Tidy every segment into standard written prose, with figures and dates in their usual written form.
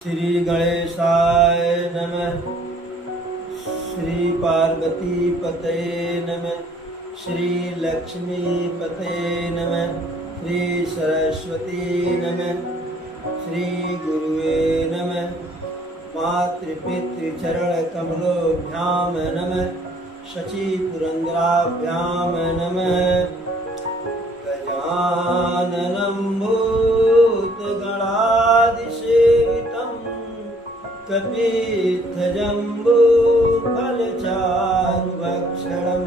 श्री गणेशाय नमः। श्री पार्वती पतये नमः। श्री लक्ष्मी पतये नमः। श्री सरस्वती नमः। श्री गुरुवे नमः। मातृपितृचरण कमलोभ्याम नमः। शची पुरंदराभ्याम नमः। गजाननं भूतगणादिसेवितं कपित्थजम्बूफलचारुभक्षणं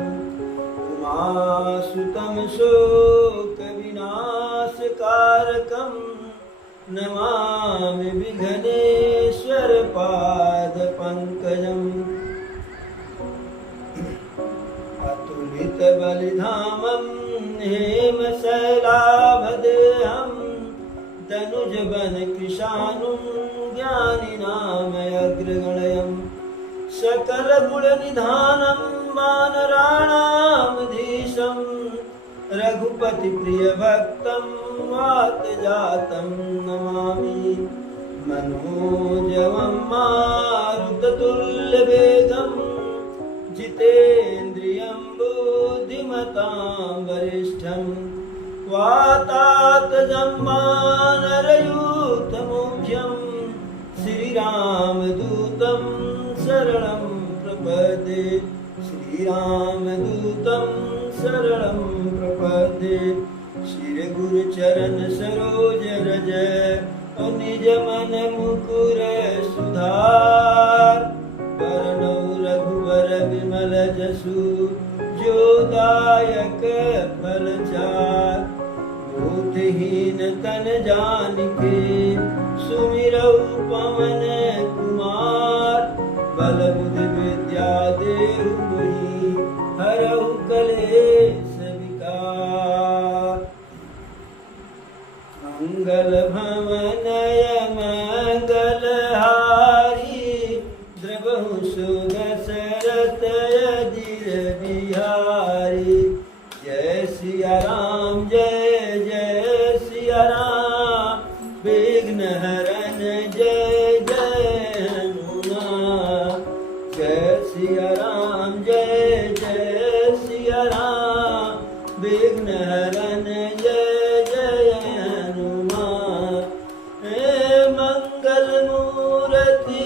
उमासुतं शोकविनाशकारकं नमामि विघ्नेश्वरपादपङ्कजम्। अतुलितबलिधामं हेमशैलाभदेहं तनुजवनकृशानुं ज्ञानिनामग्रगणयं सकलगुणनिधानं वानराणामधीशं रघुपतिप्रियभक्तं वातजातं नमामि। मनोजवं मारुततुल्यवेगं जितेन्द्रियं बुद्धिमतां वरिष्ठं वातात्मजं वानरयूथमुख्यं श्रीरामदूतं शरणं प्रपद्ये। श्रीरामदूतं शरणं प्रपद्ये। श्रीगुरुचरण सरोज रज निज मन मुकुर सुधार वरणौ रघुवर विमल जसु जोदायक फलचार। बुद्धिहीन तन जानिके सुमिरौ पवन कुमार। बल बुद्धि विद्या देहु मोहि हरहु कलेश विकार। मंगल भवनय मंगलहारी द्रवहु सुदशरथ अजिर बिहारी। जय सिया राम जय जय सिया राम विघ्न हरन जय जय हनुमान। जय सिया राम जय जय सिया राम विघ्न हरन जय जय हनुमान। हे मंगल मूर्ति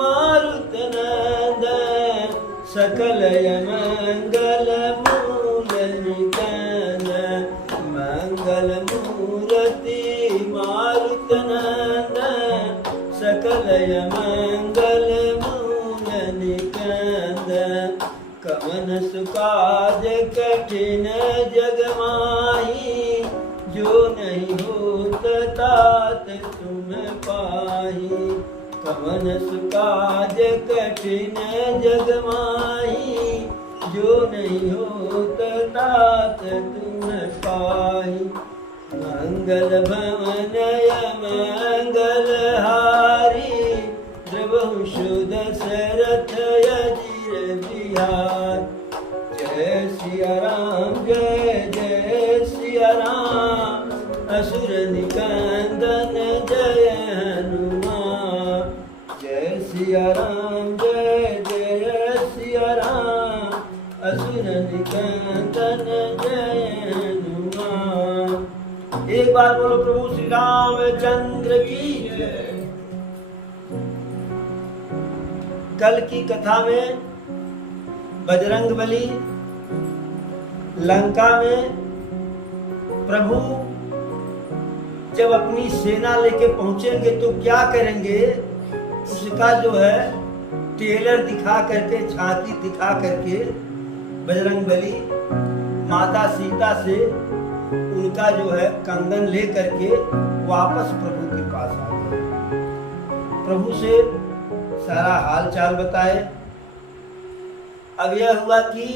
मारुत नंदन सकलय मंगल मूल निकंदन। मंगल मूर्ति मारुत नंदन सकलय मंगल मूल निकंदन। कवन सुकाज कठिन जग माही जो नहीं होत तात तुम पाही। कवन सुकाज कठिन जग माही जो नहीं होत तात तुम पाही। मंगल भवनय मंगलहारी द्रवहु सुदशरथ अजिर बिहार। जय सिया राम जय जय सिया राम असुर निकंदन जय हनुमान। जय सिया राम जय जय सिया राम असुर निकंदन जय हनुमान। एक बार बोलो प्रभु श्री रामचंद्र की जय। कल की कथा में बजरंगबली लंका में प्रभु जब अपनी सेना लेके पहुंचेंगे तो क्या करेंगे, उसका जो है टेलर दिखा करके, झांकी दिखा करके बजरंगबली माता सीता से उनका जो है कंगन ले करके वापस प्रभु के पास आ गए। प्रभु से सारा हाल चाल बताए। अब यह हुआ कि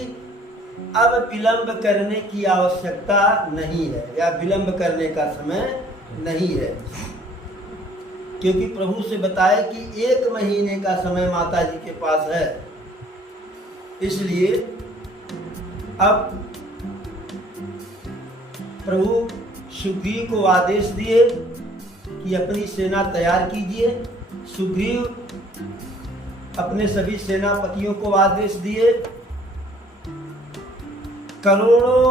अब विलंब करने की आवश्यकता नहीं है या विलंब करने का समय नहीं है, क्योंकि प्रभु से बताए कि 1 महीने का समय माता जी के पास है। इसलिए अब प्रभु सुग्रीव को आदेश दिए कि अपनी सेना तैयार कीजिए सुग्रीव अपने सभी सेनापतियों को आदेश दिए, करोड़ों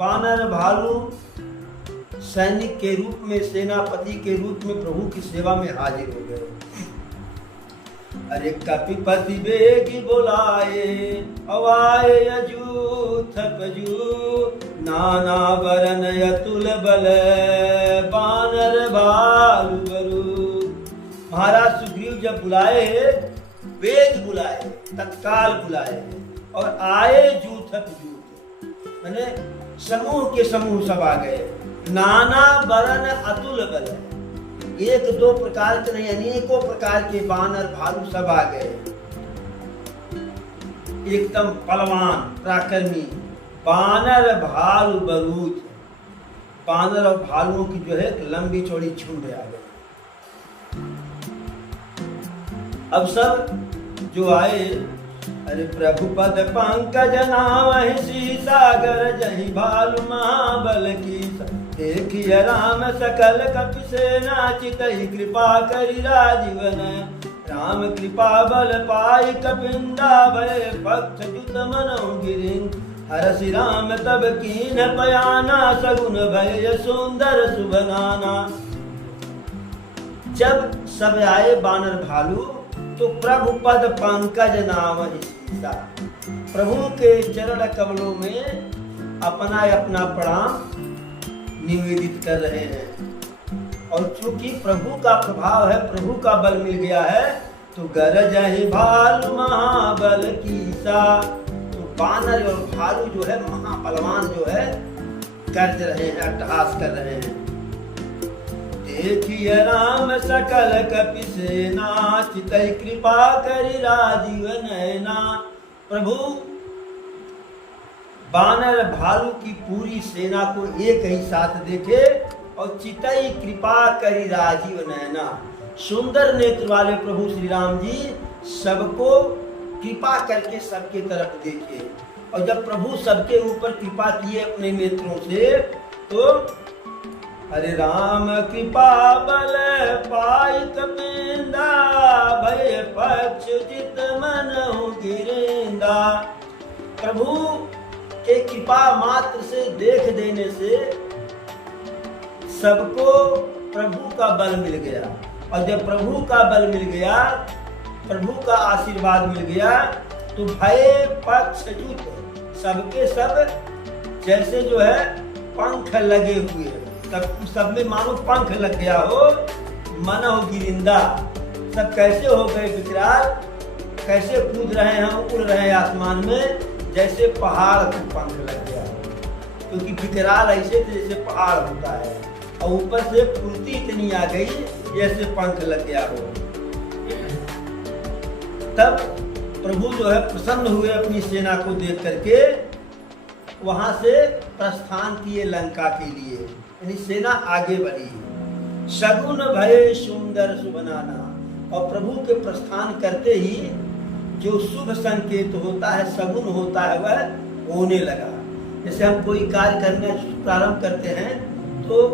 वानर भालू सैनिक के रूप में, सेनापति के रूप में प्रभु की सेवा में हाजिर हो गए। अरे कपिपति बेगी बुलाए, अवाए अजूथ पजू, नाना वरन अतुल बल, बानर भालू बरू। महाराज सुग्रीव जब बुलाए, वेग बुलाए, तत्काल बुलाए, और आए जूथ जूथ, मैंने समूह के समूह सब आ गए। नाना वरन अतुल बल, एक दो प्रकार के नहीं, अनेकों प्रकार के बानर भालू सब आ गए। एकदम बलवान पराक्रमी बानर भालू बरूद, बानर और भालुओं की जो है लंबी चौड़ी झुंड आ गई। अब सब जो आए, अरे प्रभु पद पंकज नावहि सीसागर, जहि भालु महाबल की, देखिए राम सकल कपि सेना, चितहि कृपा करि राजीव नयन, राम कृपा बल पाई कपिंदा, भय पक्ष जुत मनहु गिरिंद, हरसि राम तब कीन बयाना, सगुन भय सुंदर सुभनाना। जब सब आए बानर भालू, तो प्रभु पद पंकज नावहि सीसा, प्रभु के चरण कमलों में अपना अपना प्रणाम निवेदित कर रहे हैं। और चूंकि प्रभु का प्रभाव है, प्रभु का बल मिल गया है, तो गरजहि भालू महाबल कीसा, तो बानर और भालू जो है महाबलवान जो है गर्ज रहे हैं, अट्टहास कर रहे हैं। देखिए राम सकल कपि सेना, चितहि कृपा करि राजीव नयना। प्रभु बानर भालू की पूरी सेना को एक ही साथ देखे, और चितहि कृपा करि राजीव नयना, सुंदर नेत्र वाले प्रभु श्री राम जी सबको कृपा करके सबके तरफ देखे। और जब प्रभु सबके ऊपर कृपा किए अपने नेत्रों से, तो हरे राम कृपा बल पाई कपिंदा, भय पक्ष जित मनहु गिरिंदा। प्रभु के कृपा मात्र से देख देने से सबको प्रभु का बल मिल गया। और जब प्रभु का बल मिल गया, प्रभु का आशीर्वाद मिल गया, तो भय पक्ष जुत, सबके सब जैसे जो है पंख लगे हुए, सब में मानो पंख लग गया हो, मनहु गिरिंदा, सब कैसे हो गए विकराल, कैसे कूद रहे हैं, उड़ रहे हैं आसमान में, जैसे पहाड़ को पंख लग गया। क्योंकि विकराल ऐसे थे जैसे पहाड़ होता है, और ऊपर से फुर्ती इतनी आ गई जैसे पंख लग गया हो। तब प्रभु जो है प्रसन्न हुए अपनी सेना को देख करके, वहां से प्रस्थान किए लंका के लिए, यानी सेना आगे बढ़ी। सगुन भय सुंदर सुबनाना, और प्रभु के प्रस्थान करते ही जो शुभ संकेत होता है, सगुन होता है, वह होने लगा। जैसे हम कोई कार्य करना प्रारंभ करते हैं तो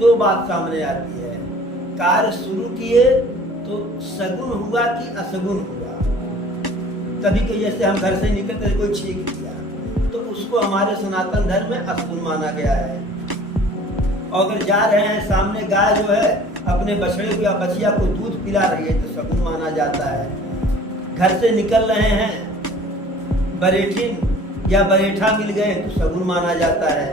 दो बात सामने आती है, कार्य शुरू किए तो सगुन हुआ कि असगुन हुआ। कभी कभी जैसे हम घर से निकलते कोई छींक दिया तो उसको हमारे सनातन धर्म में असगुन माना गया है। और अगर जा रहे हैं सामने गाय जो है अपने बछड़े को या बछिया को दूध पिला रही है तो सगुन माना जाता है। घर से निकल रहे हैं, बरेठिन या बरेठा मिल गए तो सगुन माना जाता है,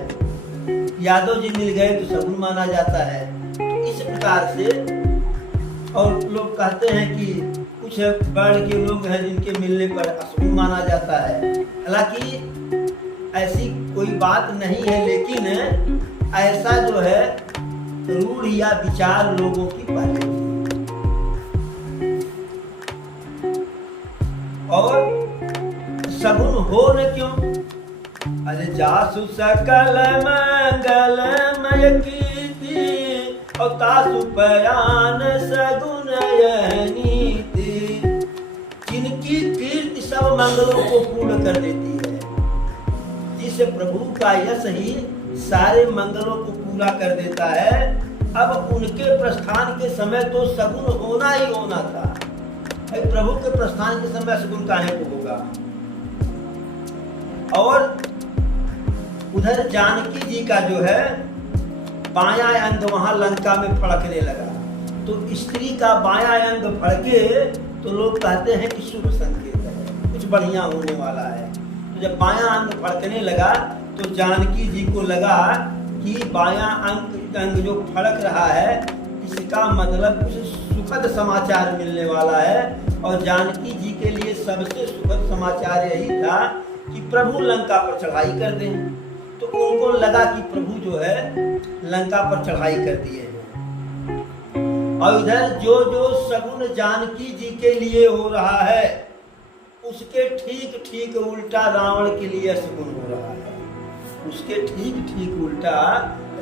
यादव जी मिल गए तो सगुन माना जाता है। तो इस प्रकार से, और लोग कहते हैं कि कुछ वर्ण के लोग हैं जिनके मिलने पर असगुन माना जाता है। हालांकि ऐसी कोई बात नहीं है, लेकिन ऐसा जो है रूढ़ या विचार लोगों की पहले थी। और सगुन हो न क्यों, अरे जासु सकल मंगलमय कीर्ति, और तासु पयान सगुन यह नीति। जिनकी कीर्ति सब मंगलों को पूर्ण कर देती है, जिस प्रभु का यश ही सारे मंगलों को पूरा कर देता है, अब उनके प्रस्थान के समय तो सगुन होना ही होना था। प्रभु के प्रस्थान के समय सगुन काहे को होगा। और उधर जानकी जी का जो है बायां अंग वहां लंका में फड़कने लगा। तो स्त्री का बायां अंग फड़के तो लोग कहते हैं कि शुभ संकेत है, कुछ बढ़िया होने वाला है। तो जब बायां अंग फड़कने लगा तो जानकी जी को लगा कि बायां अंग जो फड़क रहा है इसका मतलब कुछ सुखद समाचार मिलने वाला है। और जानकी जी के लिए सबसे सुखद समाचार यही था कि प्रभु लंका पर चढ़ाई कर दें। तो उनको लगा कि प्रभु जो है लंका पर चढ़ाई कर दिए हैं। और इधर जो जो सगुन जानकी जी के लिए हो रहा है उसके ठीक ठीक उल्टा रावण के लिए असगुन हो रहा है। उसके ठीक ठीक उल्टा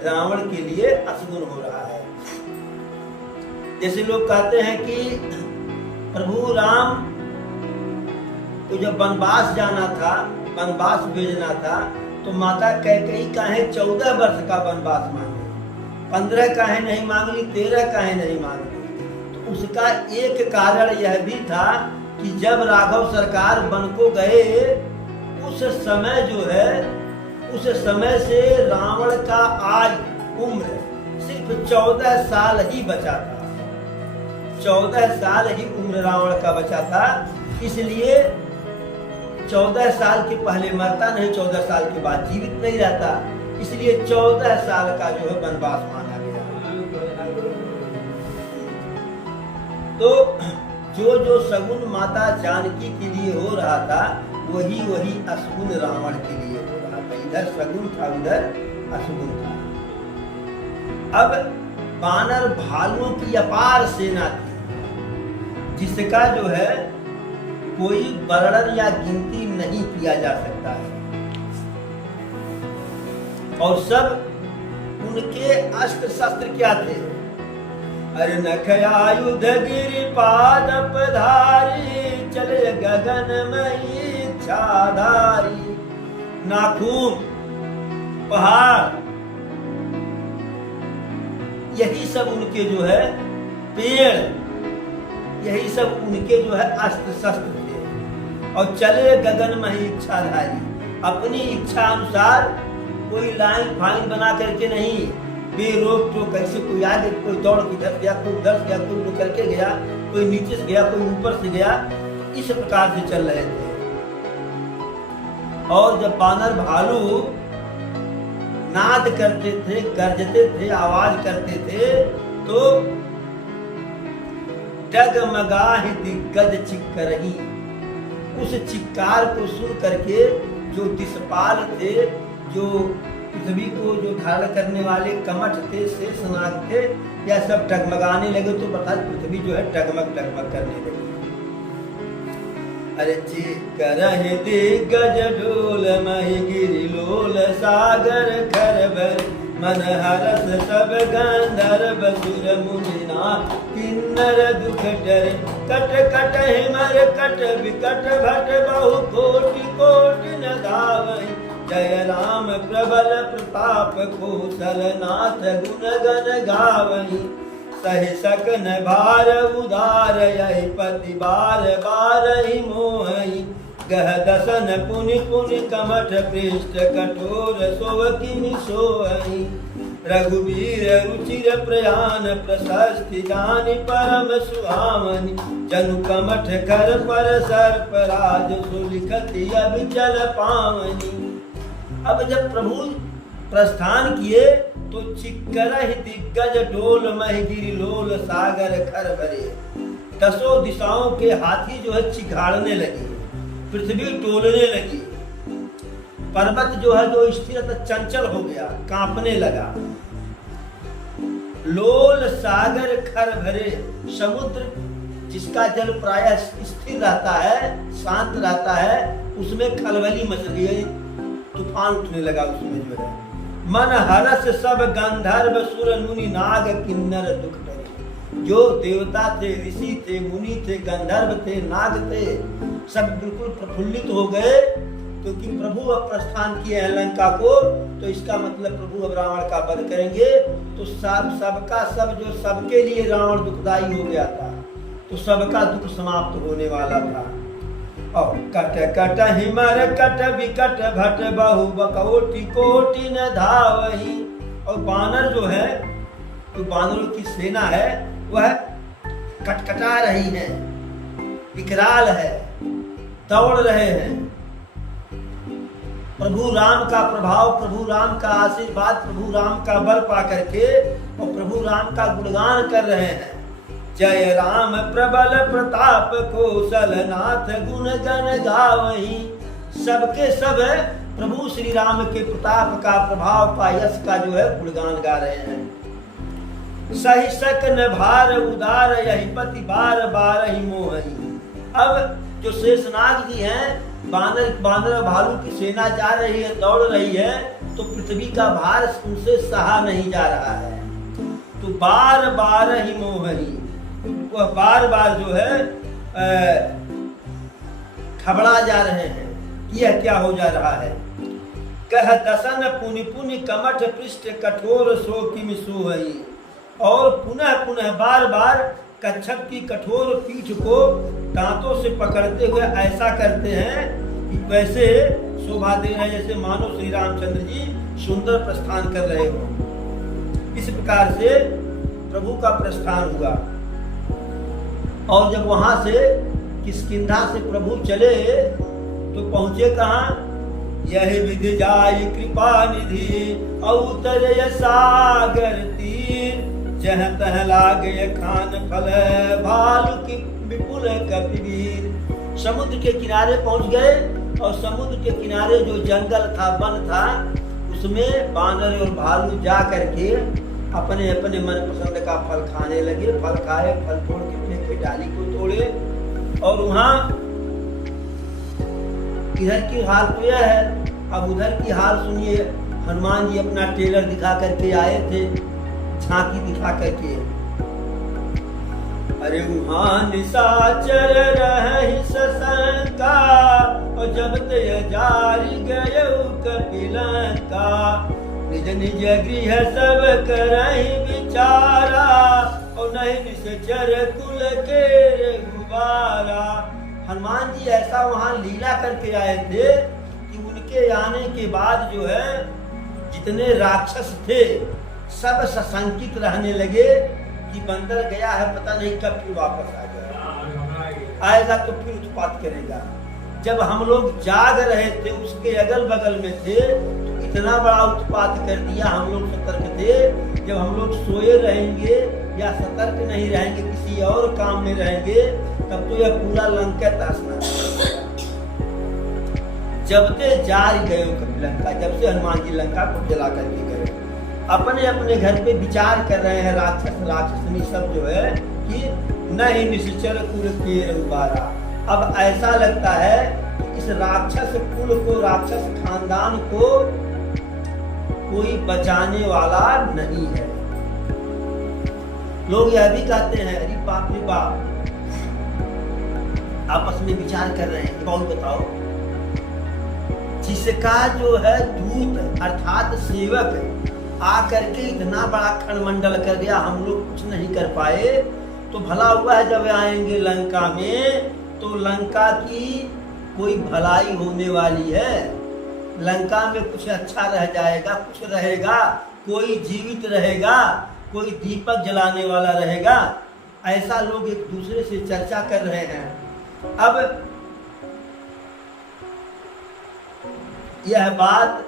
रावण के लिए असगुन हो रहा है। जैसे लोग कहते हैं कि प्रभु राम को जब वनवास जाना था, वनवास भेजना था, तो माता कैकेयी काहे 14 वर्ष का वनवास मांगे, 15 काहे नहीं मांग ली, 13 काहे नहीं मांग ली। तो उसका एक कारण यह भी था कि जब राघव सरकार वन को गए उस समय जो है उस समय से रावण का आज उम्र सिर्फ 14 साल ही बचा था। 14 साल ही उम्र रावण का बचा था। इसलिए 14 साल के पहले मरता नहीं, 14 साल के बाद जीवित नहीं रहता। इसलिए 14 साल का जो है वनवास माना गया। तो जो जो सगुन माता जानकी के लिए हो रहा था वही वही असगुन रावण के लिए हो रहा था। इधर सगुन था, उधर असगुन था। अब बानर भालुओं की अपार सेना थी जिसका जो है कोई वर्णन या गिनती नहीं किया जा सकता है। और सब उनके अस्त्र शस्त्र क्या थे? अरे नख आयुध गिरिपाद पधारी, चले गगन में इच्छाधारी। नाखून, पहाड़, यही सब उनके जो है पेड़, यही सब उनके जो है अस्त्र शस्त्र थे। और चले गगन में इच्छाधारी, अपनी इच्छा अनुसार कोई लाइन फाइन बना करके नहीं, बेरोक टोक कैसे कोई आगे, कोई दौड़ इधर गया, कोई उधर गया, कोई निकल के गया, कोई नीचे से गया, कोई ऊपर से गया, इस प्रकार से चल रहे थे। और जब बानर भालू नाद करते थे, गरजते थे, आवाज करते थे, तो डगमगाहि दिग्गज चिक्करही, उस चिक्कार को सुन करके जो दिशपाल थे, जो पृथ्वी को जो धारण करने वाले कमठ थे, शेषनाग थे, या सब डगमगाने लगे। तो अर्थात पृथ्वी जो है डगमग डगमग करने लगी। अरे चिक्करहि दिग्गज ढोल महि गिरि लोल, सागर खरबर मन हरस सब गंधर्व सुर मुनिना, किन्नर दुख डर कट कट हिमर कट विकट भट बहु कोटि कोटि न धावहि। जय राम प्रबल प्रताप कौशल नाथ गुण गण गावहि। सहि सकन भार उदार यहि पति बार बार ही मोहि। गह दसन पुनि पुनि कमठ पृष्ठ कठोर सोव किमि सोहि। रघुवीर रुचिर प्रयान प्रशस्ति जानि परम सुहावनि। जनु कमठ कर पर सर्प राज सुलिखति अभिचल पावनि। अब जब प्रभु प्रस्थान किए तो चिक्करहि दिग्गज डोल महि गिरि लोल, सागर खर भरे। 10 दिशाओं के हाथी जो है चिघाड़ने लगे, पृथ्वी डोलने लगी, पर्वत जो है जो स्थिर था चंचल हो गया, कांपने लगा। लोल सागर खर भरे, समुद्र जिसका जल प्रायः स्थिर रहता है, शांत रहता है, उसमें खलबली मच गई, तूफान उठने लगा उसमें जो है। मन हरस सब गंधर्व सुर मुनि नाग किन्नर दुख डरे। जो देवता थे, ऋषि थे, मुनि थे, गंधर्व थे, नाग थे, सब बिल्कुल प्रफुल्लित हो गए। क्योंकि प्रभु अब प्रस्थान किए हैं लंका को, तो इसका मतलब प्रभु अब रावण का वध करेंगे। तो सबका सब जो सबके लिए रावण दुखदाई हो गया था, तो सबका दुख समाप्त होने वाला था। और कट कट हिमर कट विकट भट बहु बकोटि कोटि न धावहि। और बानर जो है, तो बानरों की सेना है, वह कटकटा रही है, विकराल है, दौड़ रहे हैं। प्रभु राम का प्रभाव, प्रभु राम का आशीर्वाद, प्रभु राम का बल पा करके और प्रभु राम का गुणगान कर रहे हैं। जय राम प्रबल प्रताप कौशल नाथ गुण गण गावहि। सबके सब प्रभु श्री राम के प्रताप का, प्रभाव का, यश का जो है गुणगान गा रहे हैं। सही सकन भार उदार यही पति बार बार ही मोहि। अब जो शेषनाग जी हैं, बानर भालू की सेना जा रही है, दौड़ रही है, तो पृथ्वी का भार उनसे सहा नहीं जा रहा है, तो बार बार ही मोहि, वह बार बार जो है घबरा जा रहे हैं कि यह क्या हो जा रहा है। कह दसन पुनि पुनि कमठ पृष्ठ कठोर सो किम सोहि। और पुनः पुनः बार बार कच्छप की कठोर पीठ को दांतों से पकड़ते हुए ऐसा करते हैं कि वैसे शोभा दे रहे हैं जैसे मानो श्री रामचंद्र जी सुंदर प्रस्थान कर रहे हो। इस प्रकार से प्रभु का प्रस्थान हुआ। और जब वहां से किष्किंधा से प्रभु चले तो पहुंचे कहाँ? यह विधि जाई कृपा निधि अवतर सागर तीर। जह तह लागे खान फल भालू की विपुल कपिवीर। समुद्र के किनारे पहुंच गए और समुद्र के किनारे जो जंगल था, वन था, उसमें बानर और भालू जा करके अपने अपने मनपसंद का फल खाने लगे। फल खाए, फल तोड़ के फेंके, डाली को तोड़े। और वहां इधर की हाल तो यह है, अब उधर की हाल सुनिए। हनुमान जी अपना टेलर दिखा करके आए थे, झांकी दिखा करके। अरे वहां निशाचर रही सशंका और जब ते जारी गए कपिलंका। निज निज गृह सब करहि विचारा और नहीं निश्चर कुल के गुबारा। हनुमान जी ऐसा वहां लीला करके आए थे कि उनके आने के बाद जो है जितने राक्षस थे सब सशंकित रहने लगे कि बंदर गया है, पता नहीं कब फिर वापस आ जाएगा, आएगा तो फिर उत्पात करेगा। जब हम लोग जाग रहे थे, उसके अगल बगल में थे, तो इतना बड़ा उत्पात कर दिया। हम लोग सतर्क थे। जब हम लोग सोए रहेंगे या सतर्क नहीं रहेंगे, किसी और काम में रहेंगे, तब तो यह पूरा लंका तासना। जब से जारी गए लंका, जब से हनुमान जी लंका को जला करके गए, अपने अपने घर पे विचार कर रहे हैं राक्षसनी सब जो है कि नहीं निश्चर कुल के रघुबारा। अब ऐसा लगता है कि इस राक्षस कुल को, राक्षस खानदान को कोई बचाने वाला नहीं है। लोग यह भी कहते हैं, अरे बाप रे बाप, आपस में विचार कर रहे हैं कि बहुत बताओ, जिसका जो है दूत अर्थात सेवक आकर के इतना बड़ा खंडमंडल कर दिया, हम लोग कुछ नहीं कर पाए, तो भला हुआ है जब आएंगे लंका में तो लंका की कोई भलाई होने वाली है। लंका में कुछ अच्छा रह जाएगा, कुछ रहेगा, कोई जीवित रहेगा, कोई दीपक जलाने वाला रहेगा। ऐसा लोग एक दूसरे से चर्चा कर रहे हैं। अब यह बात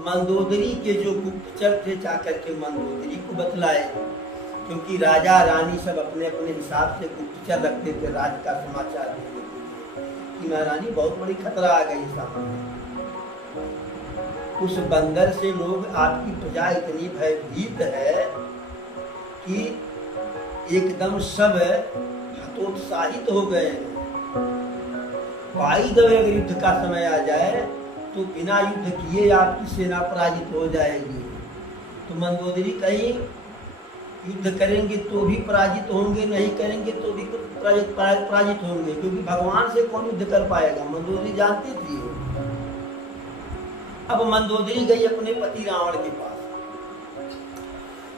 मंदोदरी के जो गुप्तचर थे जाकर के मंदोदरी को बतलाए, क्योंकि राजा रानी सब अपने अपने हिसाब से गुप्तचर रखते थे राज का समाचार देने के लिए कि महारानी बहुत बड़ी खतरा आ गई सामने। उस बंदर से लोग, आपकी प्रजा इतनी भयभीत है कि एकदम सब हतोत्साहित हो गए हैं। अगर युद्ध का समय आ जाए तो बिना युद्ध किए आपकी सेना पराजित हो जाएगी। तो मंदोदरी कहीं युद्ध करेंगे तो भी पराजित होंगे, नहीं करेंगे तो भी पराजित होंगे, क्योंकि भगवान से कौन युद्ध कर पाएगा। मंदोदरी जानती थी अब मंदोदरी गई अपने पति रावण के पास।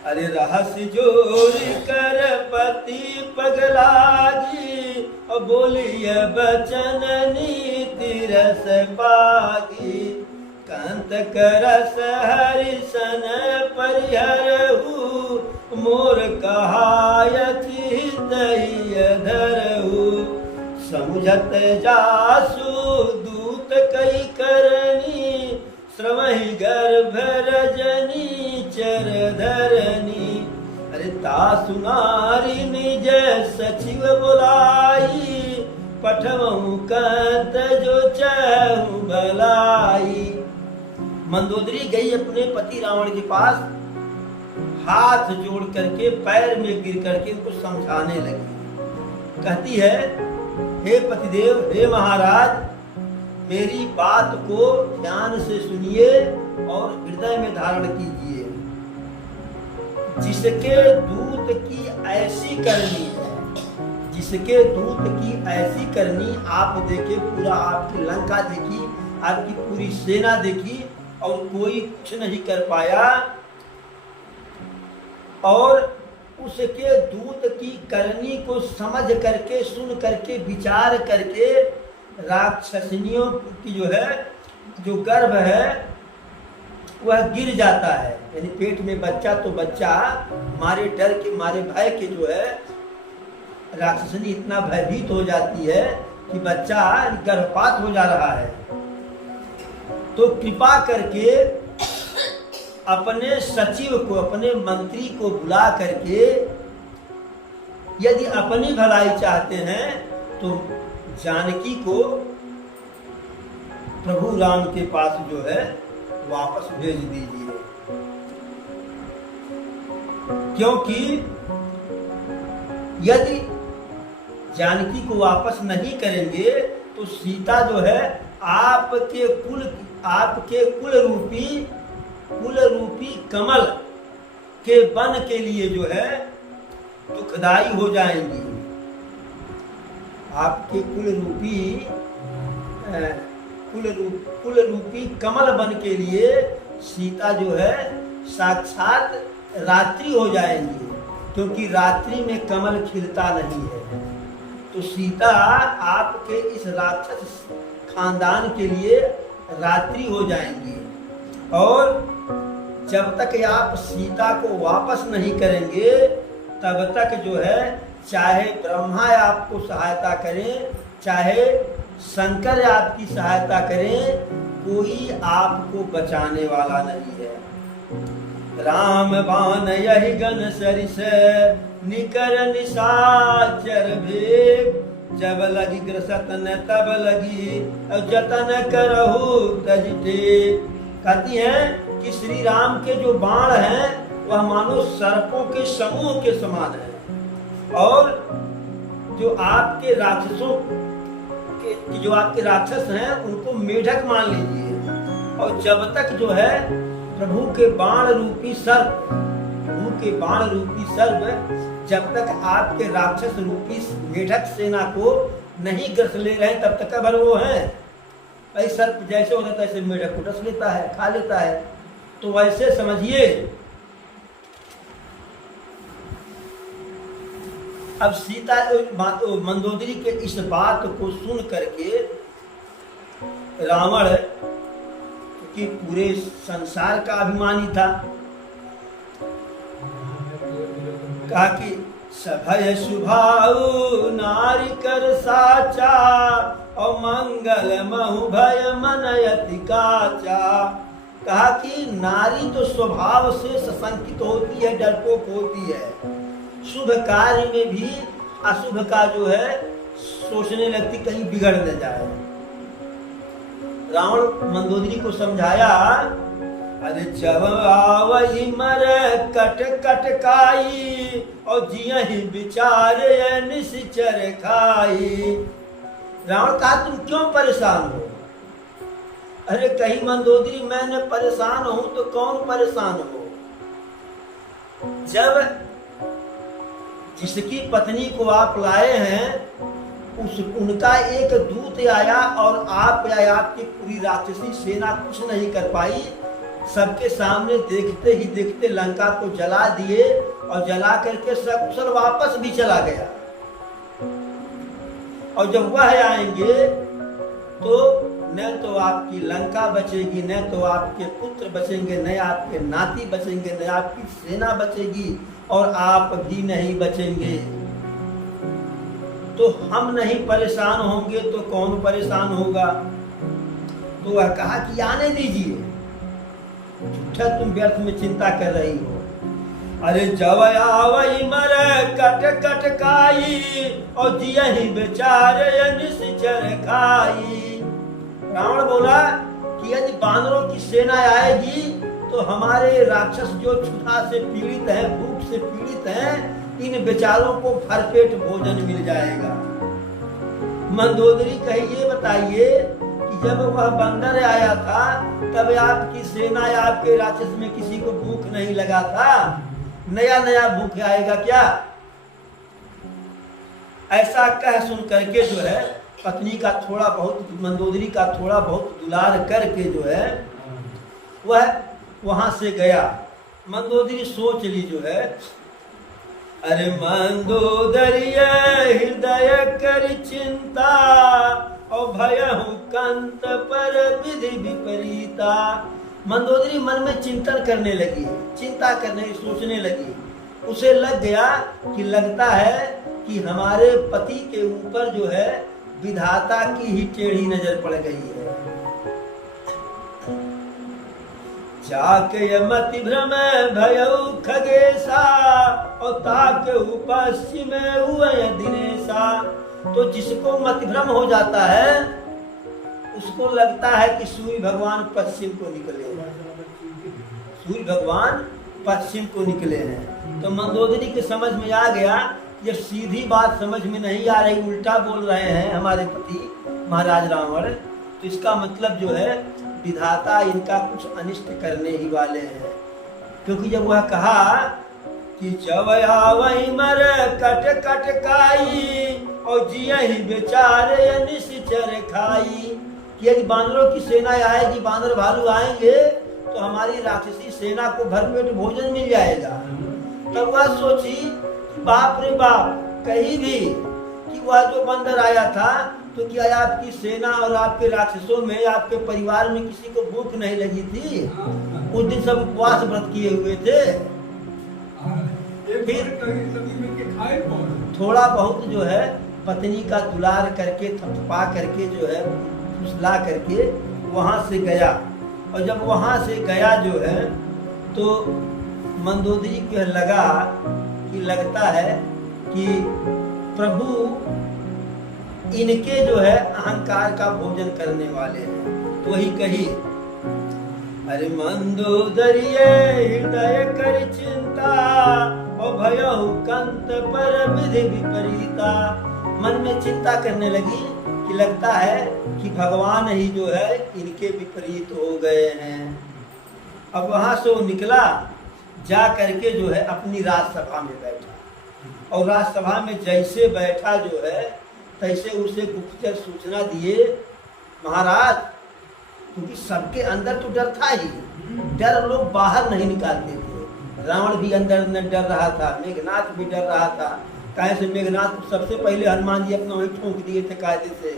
अरे रहस्य जोर कर पति पगलागी, और बोलिए बचन नीति रस पागी। कांत करस हरिसन परिहरहु, मोर कहायति दहिय धरहु। समुझत जासु दूत कई करनी, श्रवहि गर्भ रजनी चर धरनी। अरे तासु नारी निज सचिव बुलाई, पठमहु कंत जो चाहु भलाई। मंदोदरी गई अपने पति रावण के पास, हाथ जोड़ करके पैर में गिर करके उनको समझाने लगी। कहती है, हे पतिदेव, हे महाराज, मेरी बात को ध्यान से सुनिए और हृदय में धारण कीजिए। जिसके दूत की ऐसी करनी है, जिसके दूत की ऐसी करनी, आप देखे पूरा आपकी लंका देखी, आपकी पूरी सेना देखी और कोई कुछ नहीं कर पाया, और उसके दूत की करनी को समझ करके, सुन करके, विचार करके राक्षसनियों की जो गर्भ है वह गिर जाता है। यानी पेट में बच्चा तो बच्चा मारे डर के, मारे भय के जो है राक्षसनी इतना भयभीत हो जाती है कि बच्चा गर्भपात हो जा रहा है। तो कृपा करके अपने सचिव को, अपने मंत्री को बुला करके, यदि अपनी भलाई चाहते हैं तो जानकी को प्रभु राम के पास जो है वापस भेज दीजिए। क्योंकि यदि जानकी को वापस नहीं करेंगे तो सीता जो है आपके कुल रूपी कमल के वन के लिए जो है दुखदाई हो जाएंगी। आपके कुल रूपी कमल वन के लिए सीता जो है साक्षात रात्रि हो जाएंगी, क्योंकि रात्रि में कमल खिलता नहीं है। तो सीता आपके इस राक्षस खानदान के लिए रात्रि हो जाएंगी। और जब तक आप सीता को वापस नहीं करेंगे तब तक जो है, चाहे ब्रह्मा आपको सहायता करें, चाहे शंकर आपकी सहायता करें, कोई आपको बचाने वाला नहीं है। राम बाण यही गण सरिस, निकर निशाचर भेद। जब लगी ग्रसतन तब लगी, जतन करहु तजटे। कहती हैं कि श्री राम के जो बाण हैं वह मानो सर्पों के समूह के समान है, और जो आपके राक्षसों के जो आपके राक्षस हैं उनको मेढक मान लीजिए। और जब तक जो है प्रभु के बाण रूपी सर्प, जब तक आपके राक्षस रूपी मेढक सेना को नहीं ग्रस ले रहे तब तक अगर वो हैं, भाई सर्प जैसे होता है तैसे मेढक को डस लेता है, खा लेता है। तो वैसे समझिए अब सीता मंदोदरी के इस बात को सुन करके रावण कि पूरे संसार का अभिमानी था, कहा कि सभय शुभाऊ नारी कर साचा, और मंगल महु भय मनयति काचा। कहा कि नारी तो स्वभाव से सशंकित होती है, डरपोक होती है, शुभ कार्य में भी अशुभ का जो है सोचने लगती कहीं बिगड़ न जाए। रावण मंदोदरी को समझाया, अरे जब आवई मर कट कटकाई, और जियहि विचारे निश्चर खाई। रावण कहा तुम क्यों परेशान हो? अरे कहीं मंदोदरी मैंने परेशान हूं तो कौन परेशान हो? जब जिसकी पत्नी को आप लाए हैं उनका एक दूत आया और आप या आपकी पूरी राक्षसी सेना कुछ नहीं कर पाई। सबके सामने देखते ही देखते लंका को जला दिए और जला करके सकुशल वापस भी चला गया। और जब वह आएंगे तो न तो आपकी लंका बचेगी, न तो आपके पुत्र बचेंगे, न आपके नाती बचेंगे, न आपकी सेना बचेगी और आप भी नहीं बचेंगे। तो हम नहीं परेशान होंगे तो कौन परेशान होगा? तो वह कहा कि आने दीजिए, झूठा तुम व्यर्थ में चिंता कर रही हो। अरे जब आवई मर कट कट काई और जियहि बेचारे निश्चर खाई। रावण बोला कि यदि बानरों की सेना आएगी तो हमारे राक्षस जो क्षुधा से पीड़ित हैं, भूख से पीड़ित हैं, इन बेचारों को भरपेट भोजन मिल जाएगा। मंदोदरी कहिए, बताइए कि जब वह बंदर आया था तब आपकी सेना या आपके राक्षस में किसी को भूख नहीं लगा था? नया नया भूख आएगा क्या? ऐसा कह सुन करके जो है पत्नी का थोड़ा बहुत, मंदोदरी का थोड़ा बहुत दुलार करके जो है वह वहां से गया। मंदोदरी सोच ली जो है, अरे मंदोदरी हृदय कर चिंता और भयहु कंत पर विधि विपरीता। मंदोदरी मन में चिंतन करने लगी, चिंता करने सोचने लगी। उसे लग गया कि लगता है कि हमारे पति के ऊपर जो है विधाता की ही टेढ़ी नजर पड़ गई है। जाके मति भ्रम भयउ खगेशा और ताके पश्चिम हुए दिनेशा। तो जिसको मति भ्रम हो जाता है उसको लगता है कि सूर्य भगवान पश्चिम को निकले हैं, सूर्य भगवान पश्चिम को निकले हैं। तो मंदोदरी के समझ में आ गया, ये सीधी बात समझ में नहीं आ रही, उल्टा बोल रहे हैं हमारे पति महाराज रावण। तो इसका मतलब जो है विधाता इनका कुछ अनिष्ट करने ही वाले हैं। क्योंकि जब वह कहा कि जब आवई मर कट कट काई और जियहि बेचारे निश्चर खाई, कि यदि बानरों की सेना आएगी, बानर भालू आएंगे तो हमारी राक्षसी सेना को भरपेट भोजन मिल जाएगा। तब वह सोची, बाप रे बाप, कहीं भी कि वह जो बंदर आया था तो क्या आपकी सेना और आपके राक्षसों में, आपके परिवार में किसी को भूख नहीं लगी थी? उस दिन सब उपवास व्रत किए हुए थे। फिर थोड़ा बहुत जो है पत्नी का दुलार करके, थपथपा करके जो है फुसला करके वहां से गया। और जब वहां से गया जो है तो मंदोदरी को लगा कि लगता है कि प्रभु इनके जो है अहंकार का भोजन करने वाले हैं। तो वही कही, अरे मंदोदरी हृदय कर चिंता और भयहु कंत पर विधि विपरीता। मन में चिंता करने लगी कि लगता है कि भगवान ही जो है इनके विपरीत हो गए हैं। अब वहां से वो निकला, जा करके जो है अपनी राजसभा में बैठा। और राजसभा में जैसे बैठा जो है तैसे उसे गुप्तचर सूचना दिए, महाराज, क्योंकि सबके अंदर तो डर था ही, डर लोग बाहर नहीं निकालते थे। रावण भी अंदर डर रहा था, मेघनाथ भी डर रहा था। कहे से मेघनाथ को सबसे पहले हनुमान जी अपना वही ठोक दिए थे कायदे से,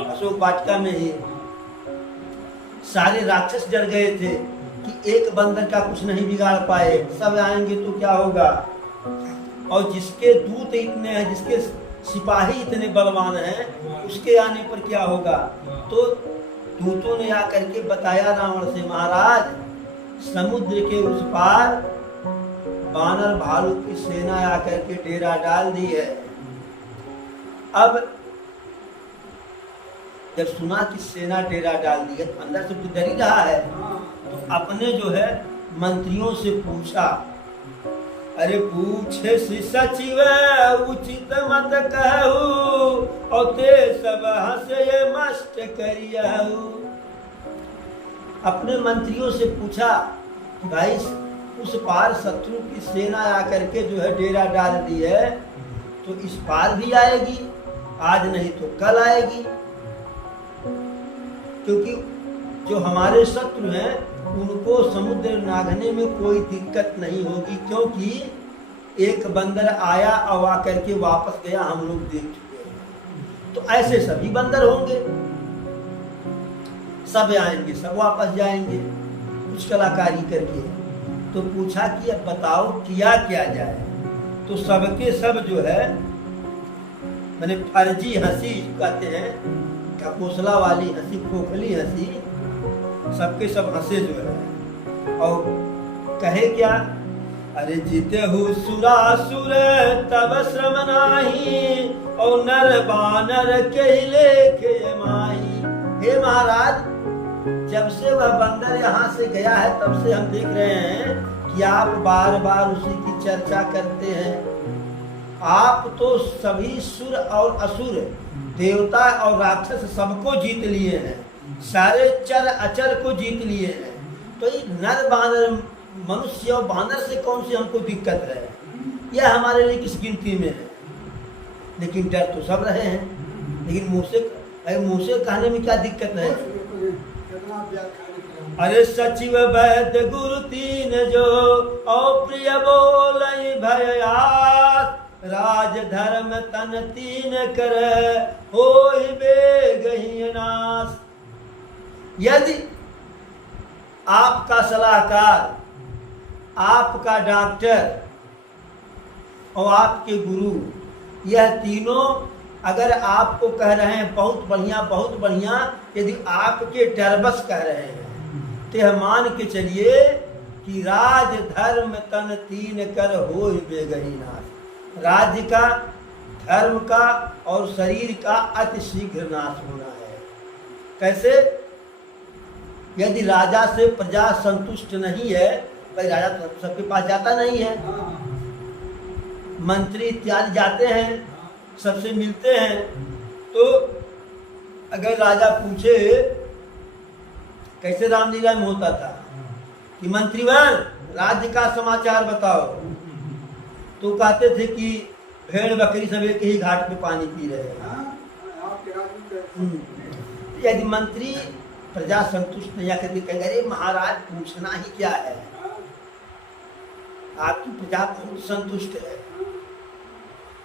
अशोक वाटिका में ही। सारे राक्षस डर गए थे कि एक बंदर का कुछ नहीं बिगाड़ पाए, सब आएंगे तो क्या होगा। और जिसके दूत इतने हैं, जिसके सिपाही इतने बलवान हैं, उसके आने पर क्या होगा। तो दूतों ने आकर के बताया रावण से, महाराज समुद्र के उस पार बानर भालू की सेना आकर के डेरा डाल दी है। अब जब सुना कि सेना डेरा डाल दी है तो अंदर से तो डर ही रहा है। तो अपने जो है मंत्रियों से पूछा, अरे पूछे श्री सचिव उचित मत कहू और ते सब हंसे मस्त करियहु। अपने मंत्रियों से पूछा कि भाई उस पार शत्रु की सेना आकर के जो है डेरा डाल दी है, तो इस पार भी आएगी। आज नहीं तो कल आएगी, क्योंकि जो हमारे शत्रु हैं उनको समुद्र नागने में कोई दिक्कत नहीं होगी, क्योंकि एक बंदर आया और आकर के वापस गया, हम लोग देख चुके हैं। तो ऐसे सभी बंदर होंगे, सब आएंगे, सब वापस जाएंगे कुछ कलाकारी करके। तो पूछा कि अब बताओ किया क्या जाए। तो सबके सब जो है मैंने फर्जी हंसी कहते हैं, ढकोसला वाली हंसी, खोखली हंसी, सबके सब हंसे जो है और कहे क्या, अरे जीते हु सुरासुर तब श्रम नाही, और नर बानर के लेके माही। हे महाराज, जब से वह बंदर यहाँ से गया है तब से हम देख रहे हैं कि आप बार बार उसी की चर्चा करते हैं। आप तो सभी सुर और असुर, देवता और राक्षस सबको जीत लिए हैं, सारे चर अचर को जीत लिए हैं। तो ये नर बानर, मनुष्य और बानर से कौन सी हमको दिक्कत है, यह हमारे लिए किस गिनती में है। लेकिन डर तो सब रहे हैं, लेकिन मुँह से कहने में क्या दिक्कत है। अरे सचिव वैद्य गुरु तीन जो, अप्रिय बोलई भयात, राज धर्म तन तीन कर, होई बेगहि नाश। यदि आपका सलाहकार, आपका डॉक्टर और आपके गुरु, यह तीनों अगर आपको कह रहे हैं बहुत बढ़िया बहुत बढ़िया, यदि आपके डरबस कह रहे हैं तो यह मान के चलिए कि राज धर्म तन तीन कर होई बेगहि नाश। राज्य का, धर्म का और शरीर का अति शीघ्र नाश होना है। कैसे? यदि राजा से प्रजा संतुष्ट नहीं है, भाई राजा तो सबके पास जाता नहीं है, मंत्री इत्यादि जाते हैं, सबसे मिलते हैं। तो अगर राजा पूछे, कैसे रामलीला में होता था कि मंत्रीवर राज्य का समाचार बताओ, तो कहते थे कि भेड़ बकरी सब एक ही घाट पे पानी पी रहे हैं। यदि मंत्री प्रजा संतुष्ट नहीं आकर के कहेंगे, अरे महाराज पूछना ही क्या है, आपकी प्रजा बहुत संतुष्ट है,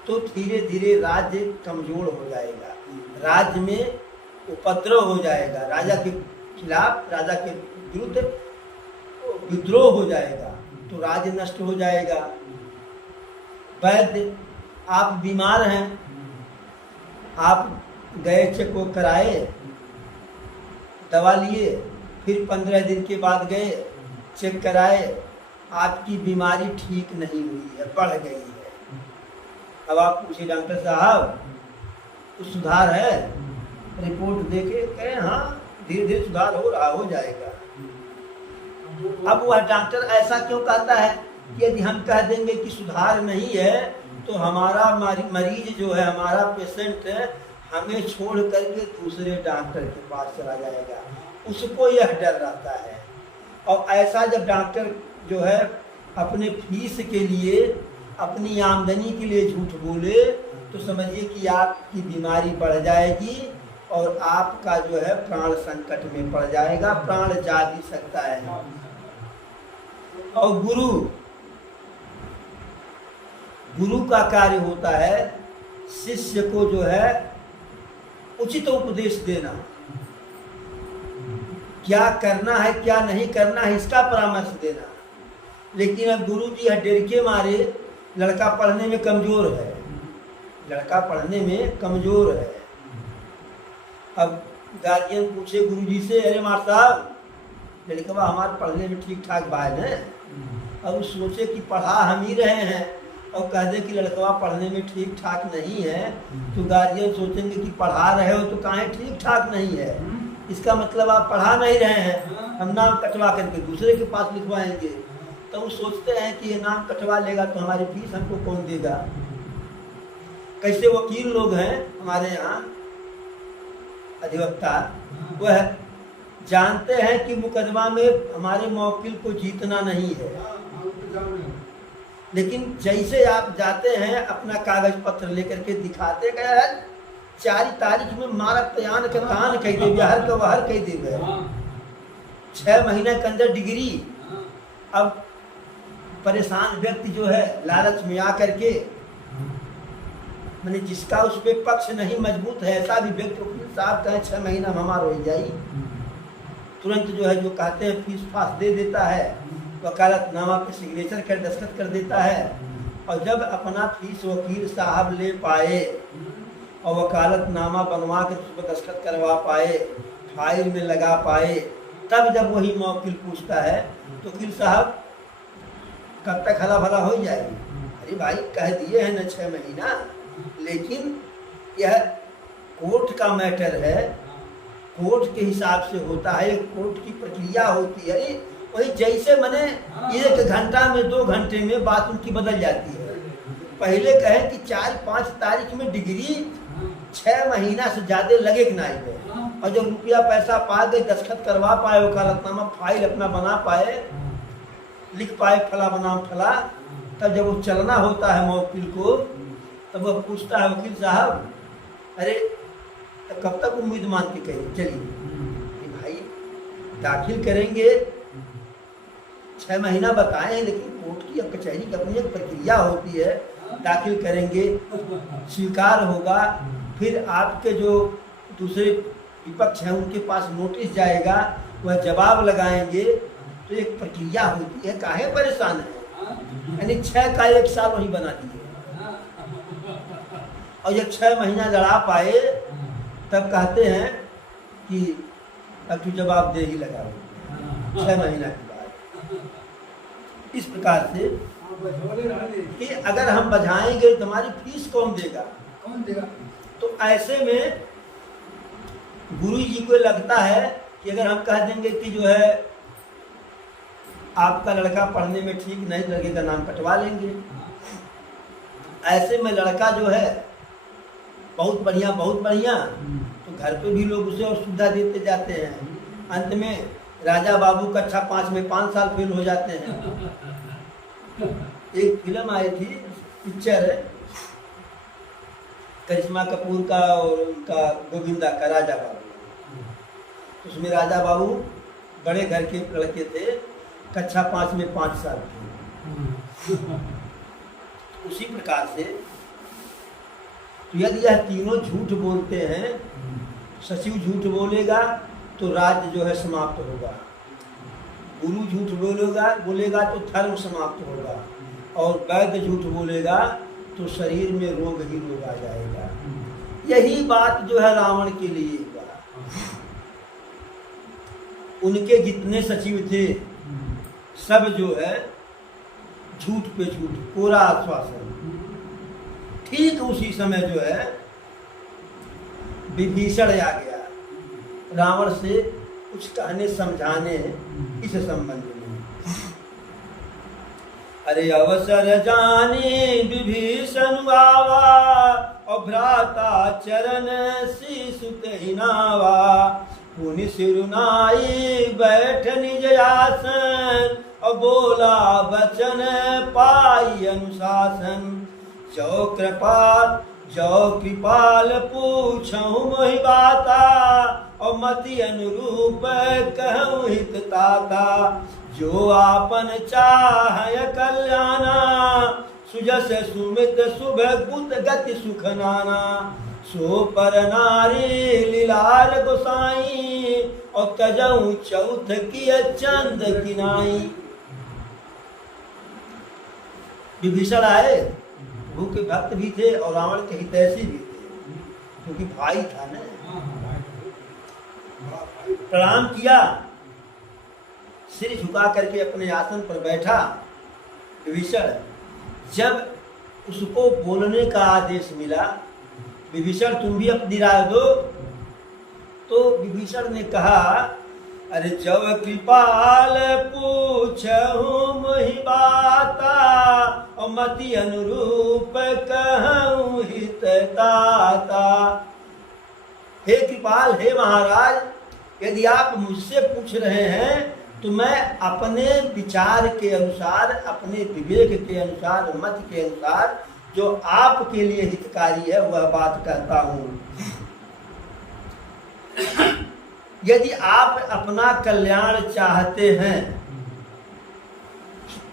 तो धीरे धीरे राज्य कमजोर हो जाएगा, राज्य में उपद्रव हो जाएगा, राजा के खिलाफ, राजा के विरुद्ध विद्रोह हो जाएगा, तो राज्य नष्ट हो जाएगा। वैद्य, आप बीमार हैं, आप गए चेक को कराए, दवा लिए, फिर 15 दिन के बाद गए चेक कराए, आपकी बीमारी ठीक नहीं हुई है, बढ़ गई है। अब आप पूछिए डॉक्टर साहब कुछ सुधार है, रिपोर्ट देके कहे हाँ धीरे धीरे सुधार हो रहा, हो जाएगा। अब वह डॉक्टर ऐसा क्यों कहता है कि यदि हम कह देंगे कि सुधार नहीं है तो हमारा मरीज जो है, हमारा पेशेंट हमें छोड़ करके दूसरे डॉक्टर के पास चला जाएगा, उसको यह डर रहता है। और ऐसा जब डॉक्टर जो है अपने फीस के लिए, अपनी आमदनी के लिए झूठ बोले, तो समझिए कि आपकी बीमारी बढ़ जाएगी और आपका जो है प्राण संकट में पड़ जाएगा, प्राण जा भी सकता है। और गुरु का कार्य होता है शिष्य को जो है उचित उपदेश देना, क्या करना है क्या नहीं करना है इसका परामर्श देना। लेकिन अब गुरु जी डर के मारे, लड़का पढ़ने में कमजोर है, लड़का पढ़ने में कमजोर है। अब गार्जियन पूछे गुरु जी से, अरे मार साहब लड़का हमारे पढ़ने में ठीक ठाक बा है, अब सोचे कि पढ़ा हम ही रहे हैं और कह दे कि लड़का पढ़ने में ठीक ठाक नहीं है, तो गार्जियन सोचेंगे कि पढ़ा रहे हो तो काहे ठीक ठाक नहीं है, इसका मतलब आप पढ़ा नहीं रहे हैं, हम नाम कटवा करके दूसरे के पास लिखवाएंगे। तो वो सोचते हैं कि ये नाम कटवा लेगा तो हमारी फीस हमको कौन देगा। कैसे वकील लोग हैं हमारे यहाँ अधिवक्ता, वह जानते हैं कि मुकदमा में हमारे मौकिल को जीतना नहीं है, लेकिन जैसे आप जाते हैं अपना कागज पत्र लेकर के दिखाते गए हैं 4 तारीख में मारा तयान के तान कह दे, हर का वहर कह दे। 6 महीने के अंदर डिग्री। अब परेशान व्यक्ति जो है लालच में आकर के, मैंने जिसका उस पे पक्ष नहीं मजबूत है, ऐसा भी व्यक्ति वकील साहब कहें 6 महीना में हमारा हो जाई, तुरंत जो है जो कहते हैं फीस फास दे देता है, वकालतनामा पे सिग्नेचर कर दस्तखत कर देता है। और जब अपना फीस वकील साहब ले पाए और वकालतनामा बनवा के उस पर दस्तखत करवा पाए, फाइल में लगा पाए, तब जब वही मौकिल पूछता है तो वकील साहब कब तक हला भला हो जाएगी? अरे भाई कह दिए हैं न 6 महीना, लेकिन यह कोर्ट का मैटर है, कोर्ट के हिसाब से होता है, कोर्ट की प्रक्रिया होती है। वही जैसे मैंने 1 घंटा में 2 घंटे में बात उनकी बदल जाती है। पहले कहें कि 4-5 तारीख में डिग्री, 6 महीना से ज्यादा लगे कि नहीं, और जब रुपया पैसा पा गए, दस्तखत करवा पाए, वकालतनामा फाइल अपना बना पाए, लिख पाए फला बनाम फला, तब जब वो चलना होता है मौकिल को, तब वह पूछता है वकील साहब अरे कब तक उम्मीद मान के कहें? चलिए भाई दाखिल करेंगे, 6 महीना बताए हैं, लेकिन कोर्ट की कचहरी की अपनी एक प्रक्रिया होती है, दाखिल करेंगे, स्वीकार होगा, फिर आपके जो दूसरे विपक्ष हैं उनके पास नोटिस जाएगा, वह जवाब लगाएंगे, तो एक प्रक्रिया होती है, काहे परेशान है? यानी 6 का 1 साल वही बना दिए। और जब 6 महीना लड़ा पाए तब कहते हैं कि अब तू जवाब दे ही लगा 6 महीना के बाद। इस प्रकार से कि अगर हम बझाएंगे तो हमारी फीस कौन देगा? तो ऐसे में गुरु जी को लगता है कि अगर हम कह देंगे कि जो है आपका लड़का पढ़ने में ठीक नहीं, लड़के का नाम कटवा लेंगे, ऐसे में लड़का जो है बहुत बढ़िया तो घर पे भी लोग उसे और सुविधा देते जाते हैं। अंत में राजा बाबू कक्षा 5 में 5 साल फेल हो जाते हैं। एक फिल्म आई थी, पिक्चर है करिश्मा कपूर का और उनका गोविंदा का, राजा बाबू। उसमें राजा बाबू बड़े घर के लड़के थे, कक्षा 5 में 5 साल थे। उसी प्रकार से तो यदि यह तीनों झूठ बोलते हैं, सचिव झूठ बोलेगा तो राज्य जो है समाप्त होगा, गुरु झूठ बोलेगा तो धर्म समाप्त होगा, और वैद्य झूठ बोलेगा तो शरीर में रोग ही रोग आ जाएगा। यही बात जो है रावण के लिए हुआ। उनके जितने सचिव थे सब जो है झूठ पे झूठ, पूरा आश्वासन। ठीक उसी समय जो है विभीषण आ गया रावण से कुछ कहने समझाने इस संबंध में। अरे अवसर जाने विभीषण आवा, और भ्राता चरण शीशु नावा, पुनि सिरुनाई बैठ निज आसन, और बोला वचन पाई अनुशासन। जो कृपाल पूछऊँ मोहि बाता, और मति अनुरूप कहूँ हित ताता। जो आपन चाह कल्याणा, सुजस सुमित शुभ गुत गति सुख नाना। सो पर नारी लीलार गोसाई, और तजऊ चौथ की चंद किनाई। विभीषण आए, प्रभु के भक्त भी थे और रावण के हितैषी भी थे, क्योंकि भाई था ना। प्रणाम किया, सिर झुका करके अपने आसन पर बैठा विभीषण। जब उसको बोलने का आदेश मिला, विभीषण तुम भी अपनी राय दो, तो विभीषण ने कहा अरे जब कृपाल पूछऊँ मोहि बाता, और मति अनुरूप कहूँ हित ताता। हे कृपाल, हे महाराज, यदि आप मुझसे पूछ रहे हैं तो मैं अपने विचार के अनुसार, अपने विवेक के अनुसार, मत के अनुसार जो आपके लिए हितकारी है वह बात कहता हूं। यदि आप अपना कल्याण चाहते हैं,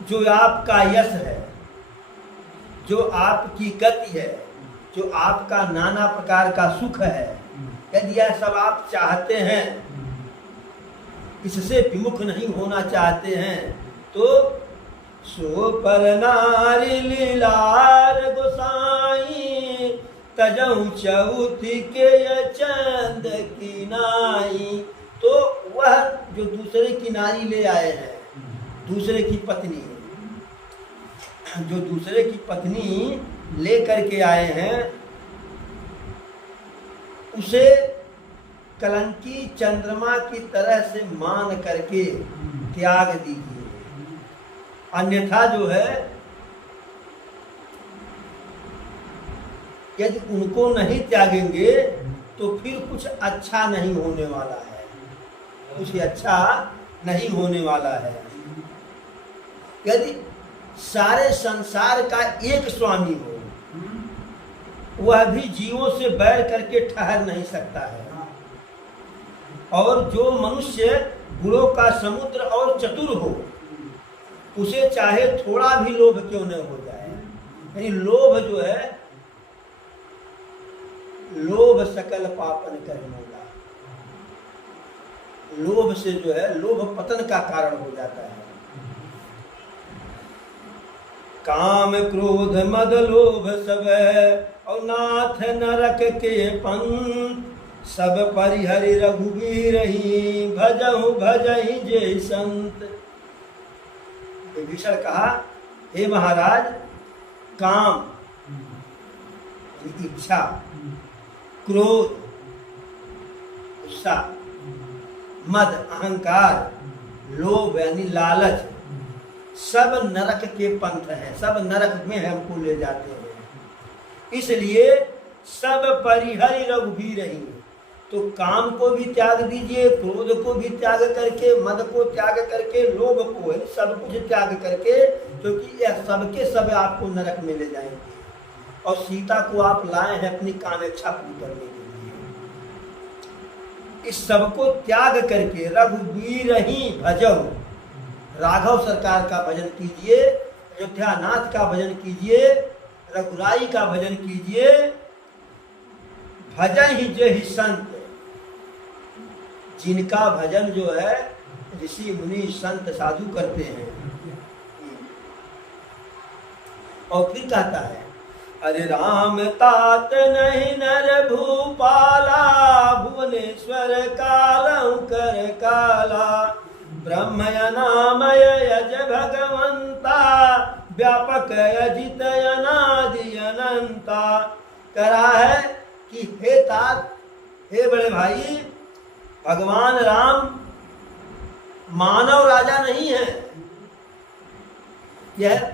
जो आपका यश है, जो आपकी गति है, जो आपका नाना प्रकार का सुख है, यदि यह सब आप चाहते हैं, इससे विमुख नहीं होना चाहते हैं, तो सो पर नारी लीलार गोसाई तजऊ चौथी के चंद की नाई। तो वह जो दूसरे की नारी ले आए हैं, दूसरे की पत्नी, जो दूसरे की पत्नी ले करके आए हैं, उसे कलंकी चंद्रमा की तरह से मान करके त्याग दीजिए। अन्यथा जो है, यदि उनको नहीं त्यागेंगे तो फिर कुछ अच्छा नहीं होने वाला है, कुछ अच्छा नहीं होने वाला है। यदि सारे संसार का एक स्वामी हो, वह भी जीवों से बैर करके ठहर नहीं सकता है। और जो मनुष्य गुणों का समुद्र और चतुर हो, उसे चाहे थोड़ा भी लोभ क्यों न हो जाए, यानी लोभ जो है, लोभ सकल पापन करनेगा, लोभ से जो है, लोभ पतन का कारण हो जाता है। काम क्रोध मद लोभ सब और नाथ नरक के पंथ, सब परिहरि रघुवीर ही भजहु भजहि जय संत। विभीषण कहा, हे महाराज, काम इच्छा, क्रोध, गुस्सा, मद अहंकार, लोभ यानी लालच, सब नरक के पंथ हैं, सब नरक में हमको ले जाते हैं। इसलिए सब परिहरि रघुवीर ही, तो काम को भी त्याग दीजिए, क्रोध को भी त्याग करके, मद को त्याग करके, लोभ को, सब कुछ त्याग करके, क्योंकि यह सबके सब आपको नरक में ले जाएंगे। और सीता को आप लाए हैं अपनी कामेच्छा पूरी करने के लिए। इस सबको त्याग करके रघुवीर ही भजहु, राघव सरकार का भजन कीजिए, अयोध्यानाथ का भजन कीजिए, रघुराई का भजन कीजिए। भजन ही जय संत, जिनका भजन जो है ऋषि मुनि संत साधु करते हैं। और फिर कहता है, अरे राम तात नहीं नर भूपाला, भुवनेश्वर कालऊ कर काला, ब्रह्म अनामय यज भगवंता, व्यापक अजित अनादि अनंता। करा है कि हे तात, हे बड़े भाई, भगवान राम मानव राजा नहीं है, यह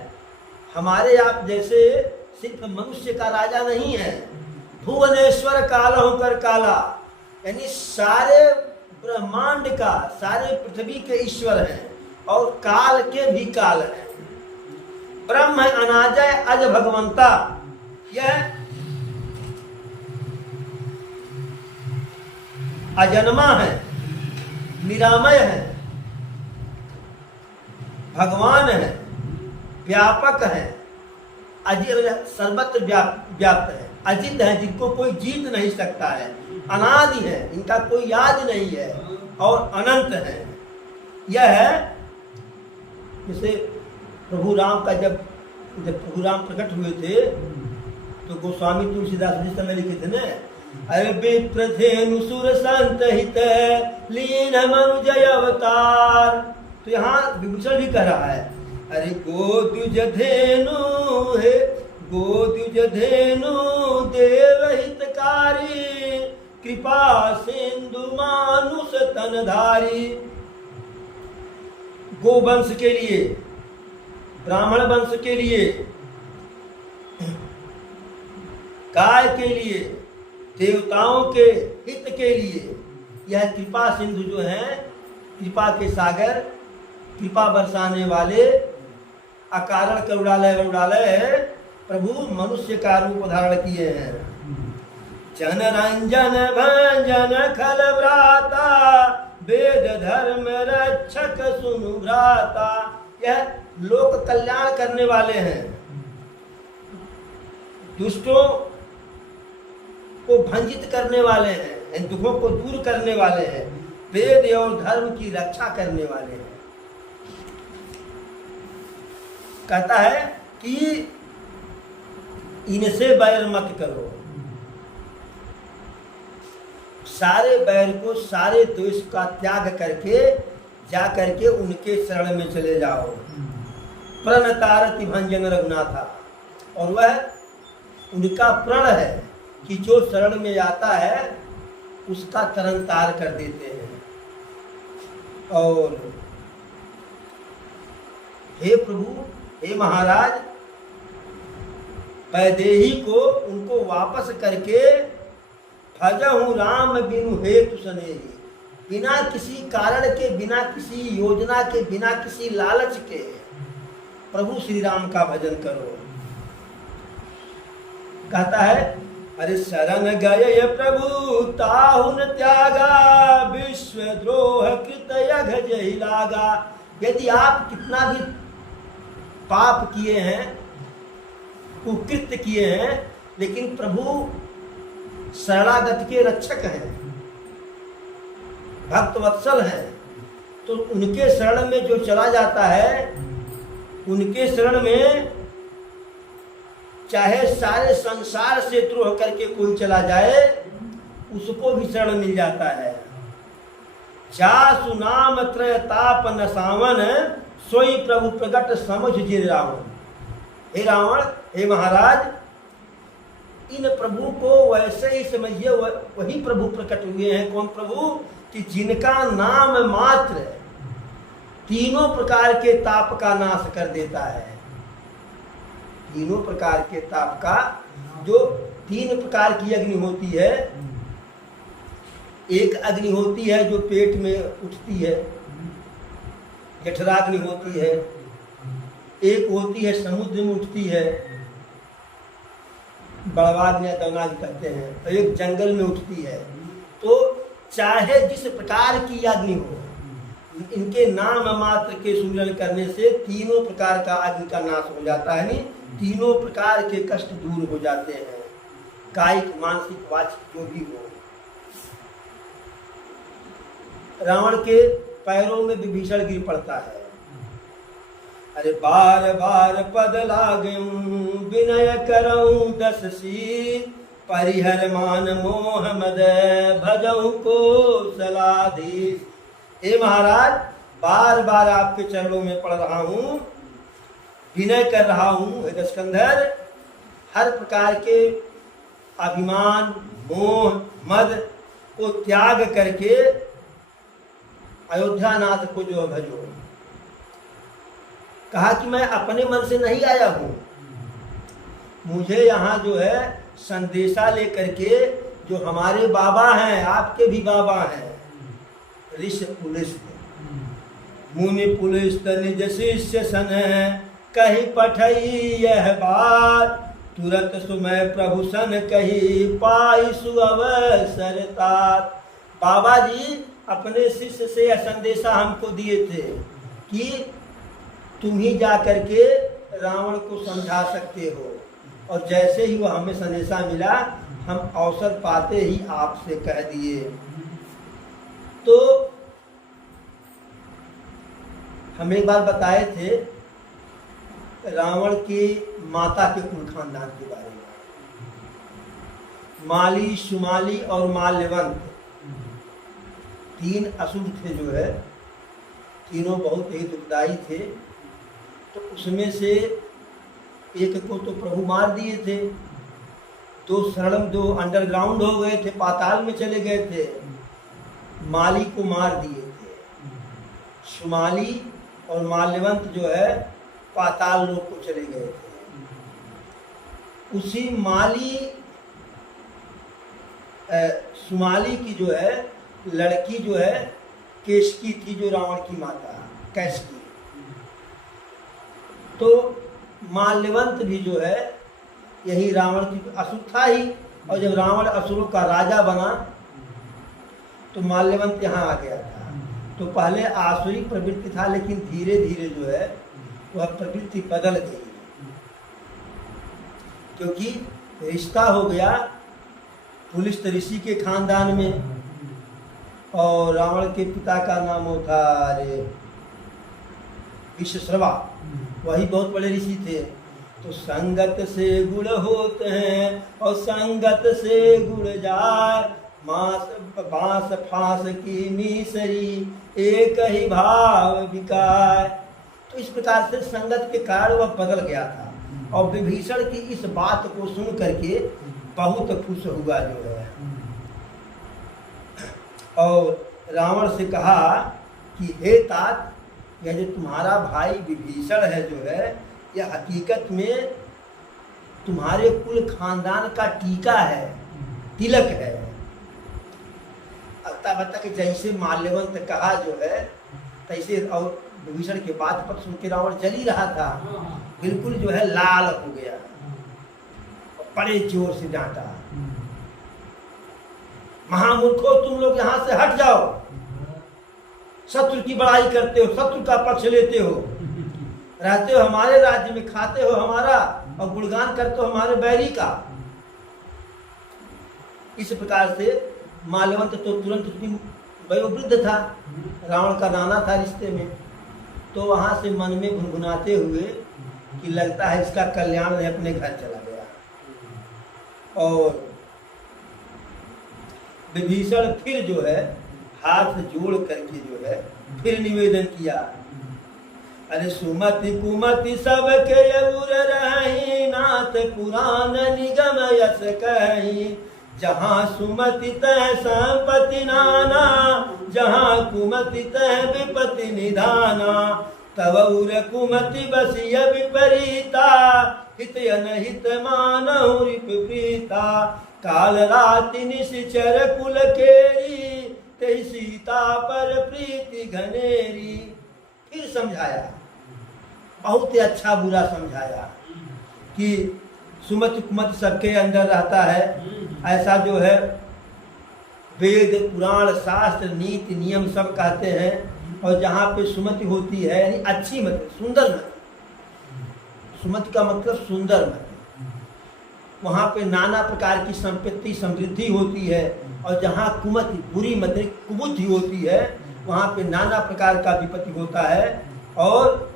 हमारे आप जैसे सिर्फ मनुष्य का राजा नहीं है। भुवनेश्वर कालहु कर काला, यानी सारे ब्रह्मांड का, सारे पृथ्वी के ईश्वर हैं और काल के भी काल हैं। ब्रह्म अनाजय अज भगवंता, यह अजन्मा है, निरामय है, भगवान है, व्यापक है, अजित सर्वत्र व्याप्त है, अजित है, जिनको कोई जीत नहीं सकता है, अनादि है, इनका कोई याद नहीं है, और अनंत है। यह है जैसे प्रभु राम का जब प्रभु राम प्रकट हुए थे तो गोस्वामी तुलसीदास जी समय लिखे थे ना, अरे विप्रधेनु सुर संत हित लीन मनुजय अवतार। तो यहाँ विभूषण भी कह रहा है, अरे गोद्युज धेनु है, गोद्युज धेनु देव हितकारी, कृपा सिंधु मानुष तनधारी। गोवंश के लिए, ब्राह्मण वंश के लिए, गाय के लिए, देवताओं के हित के लिए यह कृपा सिंधु जो है, कृपा के सागर, कृपा बरसाने वाले, अकारण करुणालय वरुणालय, प्रभु मनुष्य का रूप धारण किए हैं। जन रंजन भंजन खल भ्राता, वेद धर्म रक्षक सुनु भ्राता। यह लोक कल्याण करने वाले हैं, दुष्टों को भंजित करने वाले हैं, इन दुखों को दूर करने वाले हैं, वेद और धर्म की रक्षा करने वाले हैं। कहता है कि इनसे बैर मत करो, सारे बैर को, सारे द्वेष का त्याग करके जा करके उनके शरण में चले जाओ। प्रणतारति भंजन रघुनाथा, और वह उनका प्रण है कि जो शरण में आता है उसका तरन तार कर देते हैं। और हे प्रभु, हे महाराज, वैदेही को उनको वापस करके भजहु राम बिनु हेतु सनेही, बिना किसी कारण के, बिना किसी योजना के, बिना किसी लालच के प्रभु श्री राम का भजन करो। कहता है अरे शरण गए प्रभु ताहुन त्यागा, विश्व द्रोह कृत यघ जहि लागा। यदि आप कितना भी पाप किए हैं, कुकृत्य किए हैं, लेकिन प्रभु शरणागत के रक्षक हैं, भक्त वत्सल हैं, तो उनके शरण में जो चला जाता है, उनके शरण में चाहे सारे संसार से द्रोह करके कोई चला जाए, उसको भी शरण मिल जाता है। जासु नाम त्रय ताप न सावन, सोई प्रभु प्रगट समझ जे रावण। हे रावण, हे महाराज, इन प्रभु को वैसे ही समझिए, वही प्रभु प्रकट हुए हैं। कौन प्रभु? कि जिनका नाम मात्र तीनों प्रकार के ताप का नाश कर देता है। तीनों प्रकार के ताप का, जो तीन प्रकार की अग्नि होती है, एक अग्नि होती है जो पेट में उठती है, जठराग्नि होती है, एक होती है समुद्र में उठती है, बड़वाग्नि या दौनाग्नि कहते हैं, और एक जंगल में उठती है। तो चाहे जिस प्रकार की अग्नि हो, इनके नाम मात्र के सुमिरन करने से तीनों प्रकार का अग्नि का नाश हो जाता है। नहीं, तीनों प्रकार के कष्ट दूर हो जाते हैं, कायिक मानसिक वाचिक जो भी हो। रावण के पैरों में विभीषण गिर पड़ता है। अरे बार बार पद लागूं विनय करऊं दस सी, परिहर मान मोह मद भजऊं को सलाधीश। हे महाराज, बार बार आपके चरणों में पड़ रहा हूँ, विनय कर रहा हूँ। हे दशकंधर, हर प्रकार के अभिमान, मोह, मद को त्याग करके अयोध्यानाथ को जो भजो। कहा कि मैं अपने मन से नहीं आया हूँ, मुझे यहाँ जो है संदेशा लेकर के, जो हमारे बाबा हैं, आपके भी बाबा हैं, ऋषि पुलिस मुनि पुलिस निज शिष्य सन, कही पठई यह बात, तुरंत सुमय प्रभु सन कही पाई सुअवसर तात। बाबा जी अपने शिष्य से यह संदेशा हमको दिए थे कि तुम ही जा करके रावण को समझा सकते हो, और जैसे ही वह हमें संदेशा मिला, हम अवसर पाते ही आपसे कह दिए। तो हम एक बार बताए थे रावण की माता के कुल खानदान के बारे में। माली, शुमाली और माल्यवंत तीन असुर थे जो है, तीनों बहुत ही दुखदाई थे। तो उसमें से एक को तो प्रभु मार दिए थे, दो अंडरग्राउंड हो गए थे, पाताल में चले गए थे। माली को मार दिए थे। शुमाली और माल्यवंत जो है पाताल लोक को चले गए थे। उसी शुमाली की जो है लड़की जो है केशकी थी, जो रावण की माता कैशकी। तो माल्यवंत भी जो है यही रावण की असुर था ही। और जब रावण असुरों का राजा बना तो माल्यवंत यहाँ आ गया था। तो पहले आसुरी प्रवृत्ति था, लेकिन धीरे धीरे जो है वह प्रवृत्ति बदल गई, क्योंकि रिश्ता हो गया पुलिस ऋषि के खानदान में। और रावण के पिता का नाम वो था विश्रवा, वही बहुत बड़े ऋषि थे। तो संगत से गुण होते हैं और संगत से गुण जाए, बांस फांस की मीसरी एक ही भाव बिकाए। तो इस प्रकार से संगत के कारण वह बदल गया था। और विभीषण की इस बात को सुन करके बहुत खुश हुआ जो है, और रावण से कहा कि हे तात, यह जो तुम्हारा भाई विभीषण है जो है, यह हकीकत में तुम्हारे कुल खानदान का टीका है, तिलक है। अता बता कि जैसे माल्यवंत कहा जो है तैसे, और विभीषण के बात पर सुन के रावण जल ही रहा था, बिल्कुल जो है लाल हो गया, बड़े जोर से डांटा, महामूर्खों, तुम लोग यहाँ से हट जाओ, शत्रु की बड़ाई करते हो, शत्रु का पक्ष लेते हो, रहते हो हमारे राज्य में, खाते हो हमारा और गुणगान करते हो हमारे बैरी का। इस प्रकार से माल्यवंत तो तुरंत वयोवृद्ध था, रावण का नाना था रिश्ते में, तो वहां से मन में गुनगुनाते हुए कि लगता है इसका कल्याण है, अपने घर चला गया। और विभीषण फिर जो है हाथ जोड़ करके जो है फिर निवेदन किया, अरे सुमति कुमति सबके उर रही, नाथ पुराण निगम यस कही, जहाँ सुमति तह संपत्ति नाना, जहाँ कुमति तह विपत्ति निधाना, तब उर कुमति बसिय विपरीता, हित अनहित मानहु रिपप्रीता, काल राति निश्चर कुल केरी, ते सीता पर प्रीति घनेरी। फिर समझाया, बहुत ही अच्छा बुरा समझाया कि सुमति कुमति सबके अंदर रहता है, ऐसा जो है वेद पुराण शास्त्र नीति नियम सब कहते हैं। और जहाँ पे सुमति होती है यानी अच्छी मति, सुंदर मति, सुमति का मतलब सुंदर मति, वहाँ पे नाना प्रकार की संपत्ति समृद्धि होती है। और जहाँ कुमति बुरी मति कुबुद्धि होती है, वहाँ पे नाना प्रकार का विपत्ति होता है। और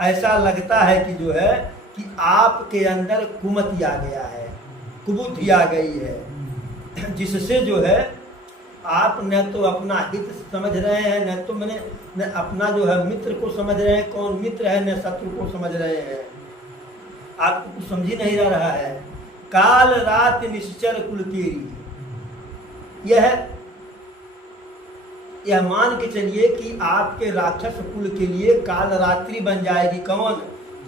ऐसा लगता है कि जो है कि आपके अंदर कुमति आ गया है, कुबुद्धि आ गई है, जिससे जो है आप न तो अपना हित समझ रहे हैं, न तो मैंने न अपना जो है मित्र को समझ रहे हैं, कौन मित्र है, न शत्रु को समझ रहे हैं, आपको कुछ समझ ही नहीं रहा है। काल रात निश्चर कुल केरी, यह मान के चलिए कि आपके राक्षस कुल के लिए काल रात्रि बन जाएगी। कौन?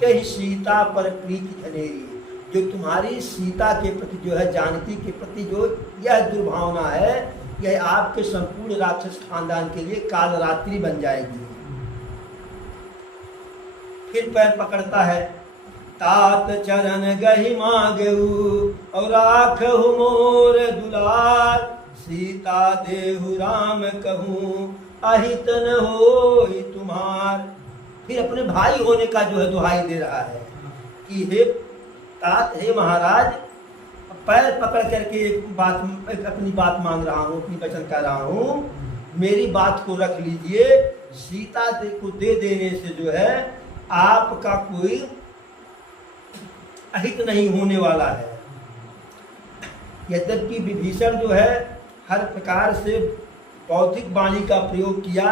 कहीं सीता पर प्रीति घनेरी, जो तुम्हारी सीता के प्रति जो है, जानकी के प्रति जो यह दुर्भावना है, यह आपके संपूर्ण राक्षस खानदान के लिए काल रात्रि बन जाएगी। फिर पैर पकड़ता है, तात चरण गहि मांगेऊ और राखहु मोर दुलार, सीता देहु राम कहूँ अहित न होई तुम्हार। फिर अपने भाई होने का जो है दुहाई दे रहा है कि हे तात, हे महाराज, पैर पकड़ करके एक अपनी बात मांग रहा हूँ, अपनी वचन कर रहा हूँ, मेरी बात को रख लीजिए। सीता को दे देने से जो है आपका कोई अहित नहीं होने वाला है। यद्यपि विभीषण जो है हर प्रकार से बौद्धिक वाणी का प्रयोग किया,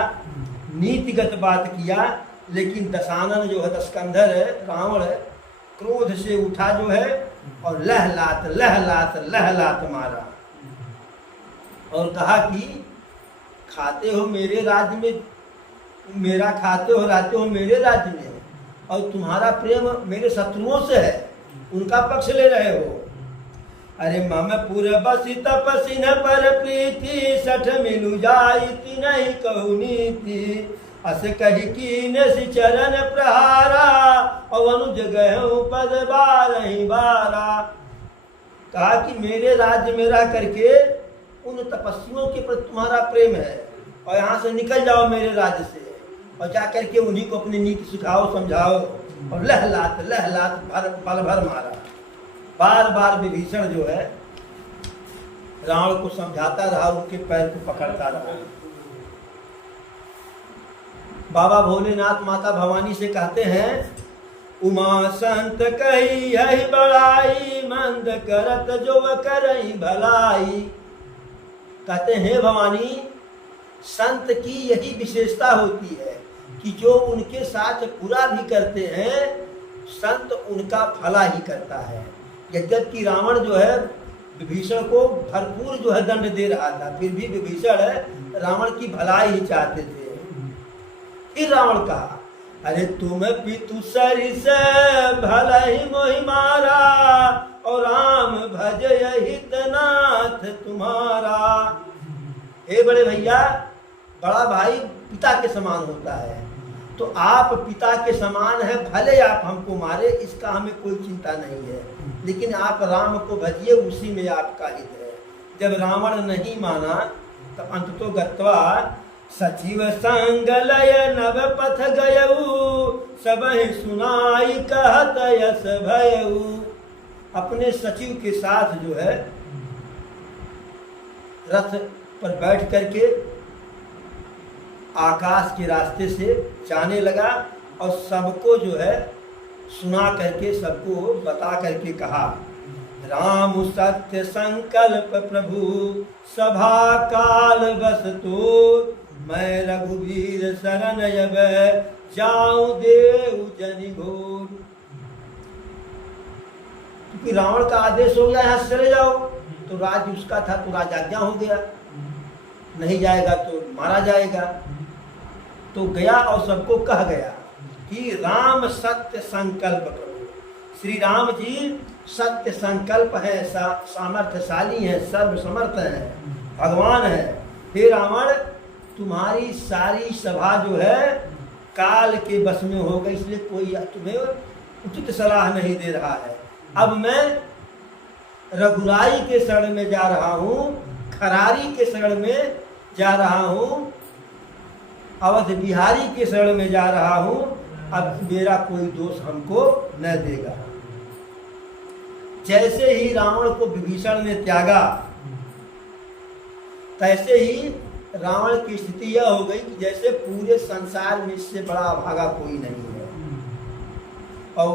नीतिगत बात किया, लेकिन दशानन जो है, दशकंधर है, रावण है, क्रोध से उठा जो है और लहलात लहलात लहलात मारा और कहा कि खाते हो मेरे राज्य में, मेरा खाते हो रहते हो मेरे राज्य में, और तुम्हारा प्रेम मेरे शत्रुओं से है, उनका पक्ष ले रहे हो। अरे मम पुर बसी तपसी न पर प्रीति, सठ मिलु जाई नहीं कहु नीति, अस कही कीन चरण प्रहारा, और अनुज गहु पद बारही बारा। कहा कि मेरे राज्य में रह करके उन तपस्वियों के प्रति तुम्हारा प्रेम है और यहाँ से निकल जाओ मेरे राज्य से और जा करके उन्हीं को अपनी नीति सिखाओ, समझाओ। और लहलात पल भर मारा। बार बार विभीषण जो है रावण को समझाता रहा, उनके पैर को पकड़ता रहा। बाबा भोलेनाथ माता भवानी से कहते हैं, उमा संत कही यही बड़ाई, मंद करत जो करई भलाई। कहते हैं भवानी, संत की यही विशेषता होती है कि जो उनके साथ बुरा भी करते हैं संत उनका भला ही करता है। यद्यपि रावण जो है विभीषण को भरपूर जो है दंड दे रहा था, फिर भी विभीषण रावण की भलाई ही चाहते थे। फिर रावण कहा, अरे तुम पितु सरिस भला ही मोहि मारा, और राम भज हितनाथ तुम्हारा। हे बड़े भैया, बड़ा भाई पिता के समान होता है, तो आप पिता के समान है, भले आप हमको मारे, इसका हमें कोई चिंता नहीं है, लेकिन आप राम को भजिए, उसी में आपका हित है। जब रावण नहीं माना तब अंततो गत्वा सचिव संग लय नव पथ गयऊ, सबहि सुनाई कहत यस भयऊ। अपने सचिव के साथ जो है रथ पर बैठ करके आकाश के रास्ते से जाने लगा और सबको जो है सुना करके, सबको बता करके कहा, राम सत्य संकल्प प्रभु सभा काल बस तो, मैं रघुवीर शरण अब जाऊं देव जनि घोर। क्योंकि रावण का आदेश हो गया, यहाँ से चले जाओ, तो राज्य उसका था तो राजाज्ञा हो गया, नहीं जाएगा तो मारा जाएगा। तो गया और सबको कह गया कि राम सत्य संकल्प करो। श्री राम जी सत्य संकल्प है, सामर्थ्यशाली है, सर्वसमर्थ है, भगवान है। हे रावण, तुम्हारी सारी सभा जो है काल के बस में हो गई, इसलिए कोई तुम्हें उचित सलाह नहीं दे रहा है। अब मैं रघुराई के शरण में जा रहा हूँ, खरारी के शरण में जा रहा हूँ, अवध बिहारी के शरण में जा रहा हूँ। अब मेरा कोई दोष हमको न देगा। जैसे ही रावण को विभीषण ने त्यागा, तैसे ही रावण की स्थिति यह हो गई कि जैसे पूरे संसार में इससे बड़ा अभागा कोई नहीं है। और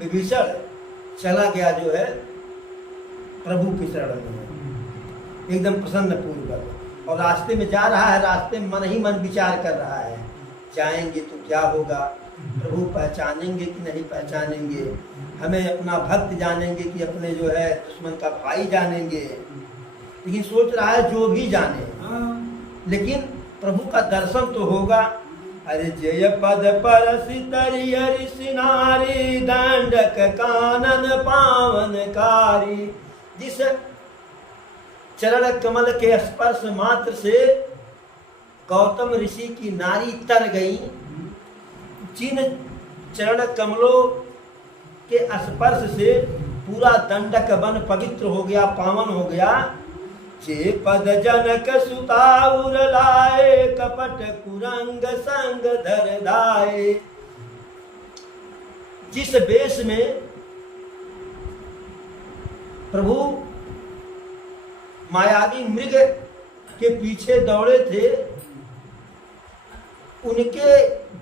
विभीषण चला गया जो है प्रभु के शरण में एकदम प्रसन्न पूर्वक, और रास्ते में जा रहा है, रास्ते में मन ही मन विचार कर रहा है, जाएंगे तो क्या होगा, प्रभु पहचानेंगे कि नहीं पहचानेंगे, हमें अपना भक्त जानेंगे कि अपने जो है दुश्मन का भाई जानेंगे। लेकिन सोच रहा है जो भी जाने, लेकिन प्रभु का दर्शन तो होगा। अरे जय पद परसि तरि हरि सिनारी, दंडक कानन पावनकारी। जिस चरण कमल के स्पर्श मात्र से गौतम ऋषि की नारी तर गई, जिन चरण कमलों के स्पर्श से पूरा दंडक वन पवित्र हो गया, पावन हो गया। जे पद जनक सुताउर लाए, कपट कुरंग संग धर धाए। जिस वेश में प्रभु मायावी मृग के पीछे दौड़े थे, उनके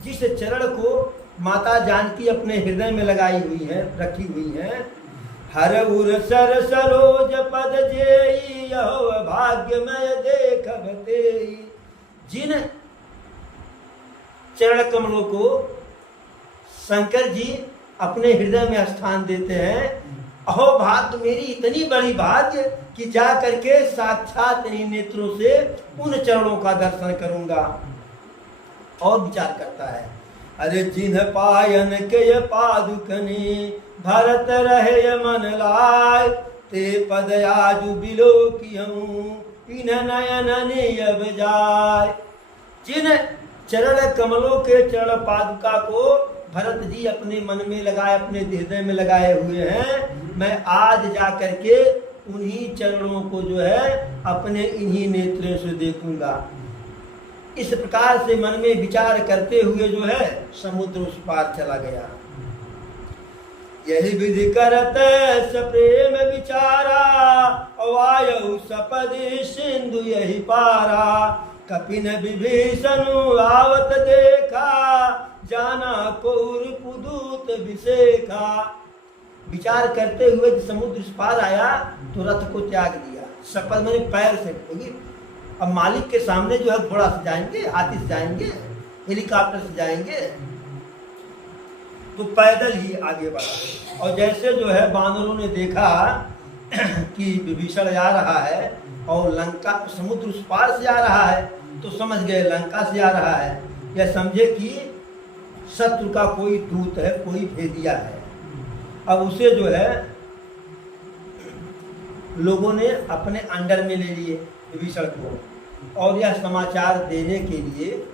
जिस चरण को माता जानकी अपने हृदय में लगाई हुई है, रखी हुई है, हर उर सर सरोज पद जेई, यहो भाग्यमय देखब तेई। जिन चरण कमलों को शंकर जी अपने हृदय में स्थान देते हैं, अहो भाग्य, मेरी इतनी बड़ी भाग्य कि जा करके साक्षात इन नेत्रों से उन चरणों का दर्शन करूंगा। और विचार करता है, अरे जिन्ह पायन के पादुकनी, भरत रहे मन लाय, ते पद आजु बिलो कियऊं, इन नयन नियब जाय। जिन चरण कमलों के चरण पादुका को भरत जी अपने मन में लगाए, अपने हृदय में लगाए हुए हैं, मैं आज जा करके उन्हीं चरणों को जो है अपने इन्हीं नेत्रों से देखूंगा। इस प्रकार से मन में विचार करते हुए जो है समुद्र उस पार चला गया। यही विधि करत सप्रेम विचारा, वायु सपदि सिंधु यही पारा। कपिन विभीषण आवत देखा, जाना कौर पुदूत विशेखा। विचार करते हुए कि समुद्र इस पार आया तो रथ को त्याग दिया। सपद मैंने पैर से, अब मालिक के सामने जो है घोड़ा से जाएंगे, हाथी से जाएंगे, हेलीकॉप्टर से जाएंगे, तो पैदल ही आगे बढ़ा। और जैसे जो है बानरों ने देखा कि विभीषण आ रहा है और लंका समुद्र उस पार से आ रहा है, तो समझ गए लंका से आ रहा है, या समझे कि शत्रु का कोई दूत है, कोई भेदिया है। अब उसे जो है लोगों ने अपने अंडर में ले लिए विभीषण को, और यह समाचार देने के लिए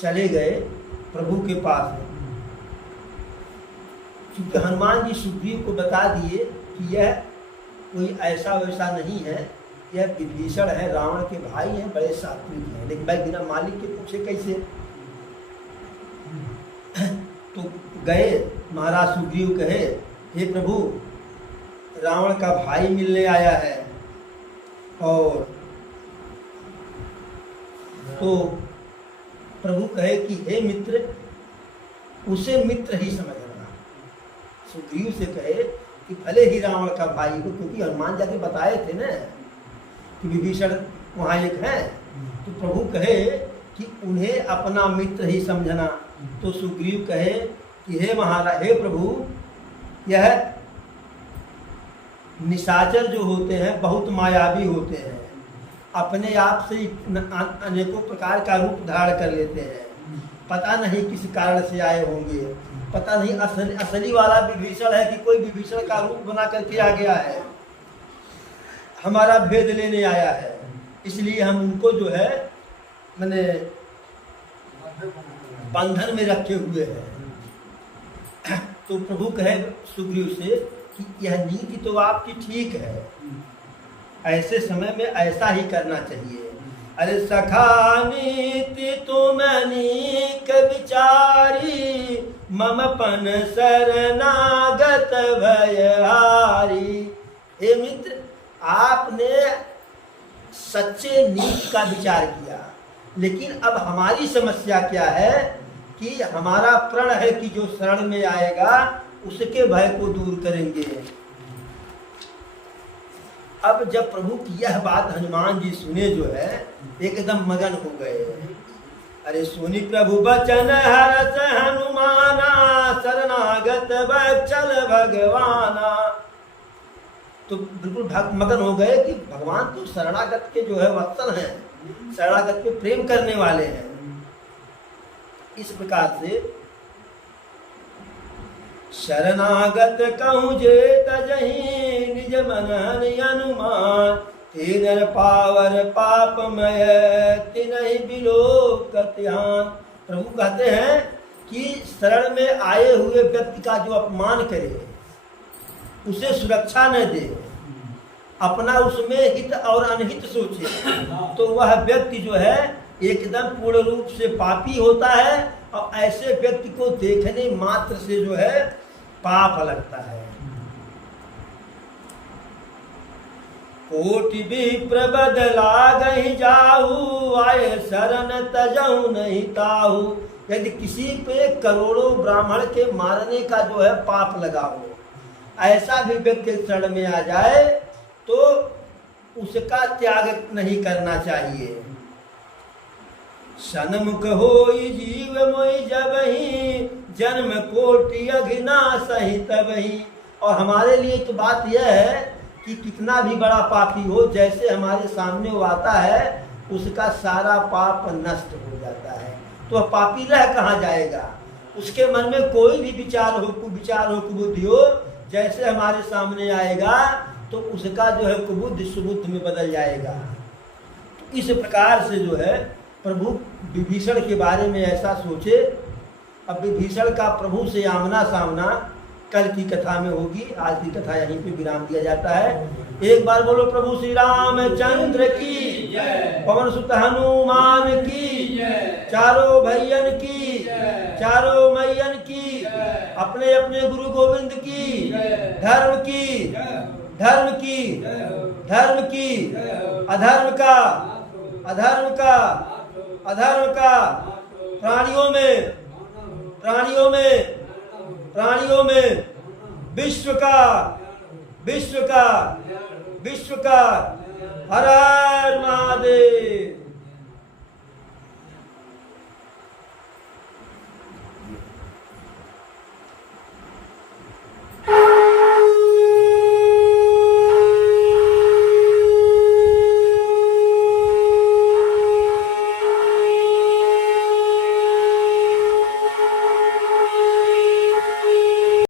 चले गए प्रभु के पास। क्योंकि हनुमान जी सुग्रीव को बता दिए कि यह कोई ऐसा वैसा नहीं है, यह विभीषण है, रावण के भाई हैं, बड़े सात्विक हैं। लेकिन भाई बिना मालिक के पूछे कैसे? तो गए, महाराज सुग्रीव कहे, हे प्रभु, रावण का भाई मिलने आया है। और तो प्रभु कहे कि हे मित्र, उसे मित्र ही समझना। सुग्रीव से कहे कि भले ही रावण का भाई हो, क्योंकि हनुमान जाके बताए थे ना कि विभीषण वहाँ एक है, तो प्रभु कहे कि उन्हें अपना मित्र ही समझना। तो सुग्रीव कहे कि हे महाराज, हे प्रभु, यह निशाचर जो होते हैं बहुत मायावी होते हैं, अपने आप से अनेकों प्रकार का रूप धारण कर लेते हैं। पता नहीं किस कारण से आए होंगे, पता नहीं असली वाला विभीषण है कि कोई विभीषण का रूप बना करके आ गया है, हमारा भेद लेने आया है। इसलिए हम उनको जो है मैंने बंधन में रखे हुए हैं। तो प्रभु कहे सुग्रीव से कि यह नीति तो आपकी ठीक है, ऐसे समय में ऐसा ही करना चाहिए। अरे सखा नीति तुम नीक विचारी, मम पन शरणागत भयहारी। हे मित्र, आपने सच्चे नीति का विचार किया, लेकिन अब हमारी समस्या क्या है कि हमारा प्रण है कि जो शरण में आएगा उसके भय को दूर करेंगे। अब जब प्रभु की यह बात हनुमान जी सुने जो है एकदम मगन हो गए। अरे सुनी प्रभु बचन हरस हनुमाना, शरणागत वत्सल भगवाना। तो बिल्कुल मगन हो गए कि भगवान तो शरणागत के जो है वत्सल हैं, शरणागत पे प्रेम करने वाले हैं। इस प्रकार से शरणागत कहूँ जे तजहि, निज मन हनुमान। तीनर पावर पापमय, तिनहि बिलोकत ध्यान। प्रभु कहते हैं कि शरण में आए हुए व्यक्ति का जो अपमान करे, उसे सुरक्षा न दे, अपना उसमें हित और अनहित सोचे, तो वह व्यक्ति जो है एकदम पूर्ण रूप से पापी होता है। और ऐसे व्यक्ति को देखने मात्र से जो है पाप लगता है। कोटि विप्र बदला गहि जाहू, आए शरण तजहु नहीं ताहू। यदि किसी पे करोड़ों ब्राह्मण के मारने का जो है पाप लगा हो, ऐसा भी व्यक्ति शरण में आ जाए तो उसका त्याग नहीं करना चाहिए। सन्मुख होई जीव मोहि जबहि, जन्म कोटि अघिना सही तबहि। और हमारे लिए तो बात यह है कि कितना भी बड़ा पापी हो, जैसे हमारे सामने वो आता है उसका सारा पाप नष्ट हो जाता है। तो वह पापी रह कहाँ जाएगा? उसके मन में कोई भी विचार हो, कुविचार हो, कुबुद्धि हो, जैसे हमारे सामने आएगा तो उसका जो है कुबुद्धि सुबुद्धि में बदल जाएगा। तो इस प्रकार से जो है प्रभु विभीषण के बारे में ऐसा सोचे। अब विभीषण का प्रभु से आमना सामना कल की कथा में होगी। आज की कथा यहीं पे विराम दिया जाता है। एक बार बोलो प्रभु श्री रामचंद्र की जय। पवन सुत हनुमान की जय। चारों भैयन की जय। चारों मैयन की जय। अपने अपने गुरु गोविंद की जय। धर्म की जय। धर्म की जय हो। धर्म की जय हो। अधर्म का नाथ हो। अधर्म का नाथ हो। अधर्म का नाथ हो। प्राणियों में प्राणियों में प्राणियों में विश्व का विश्व का विश्व का हर हर महादेव।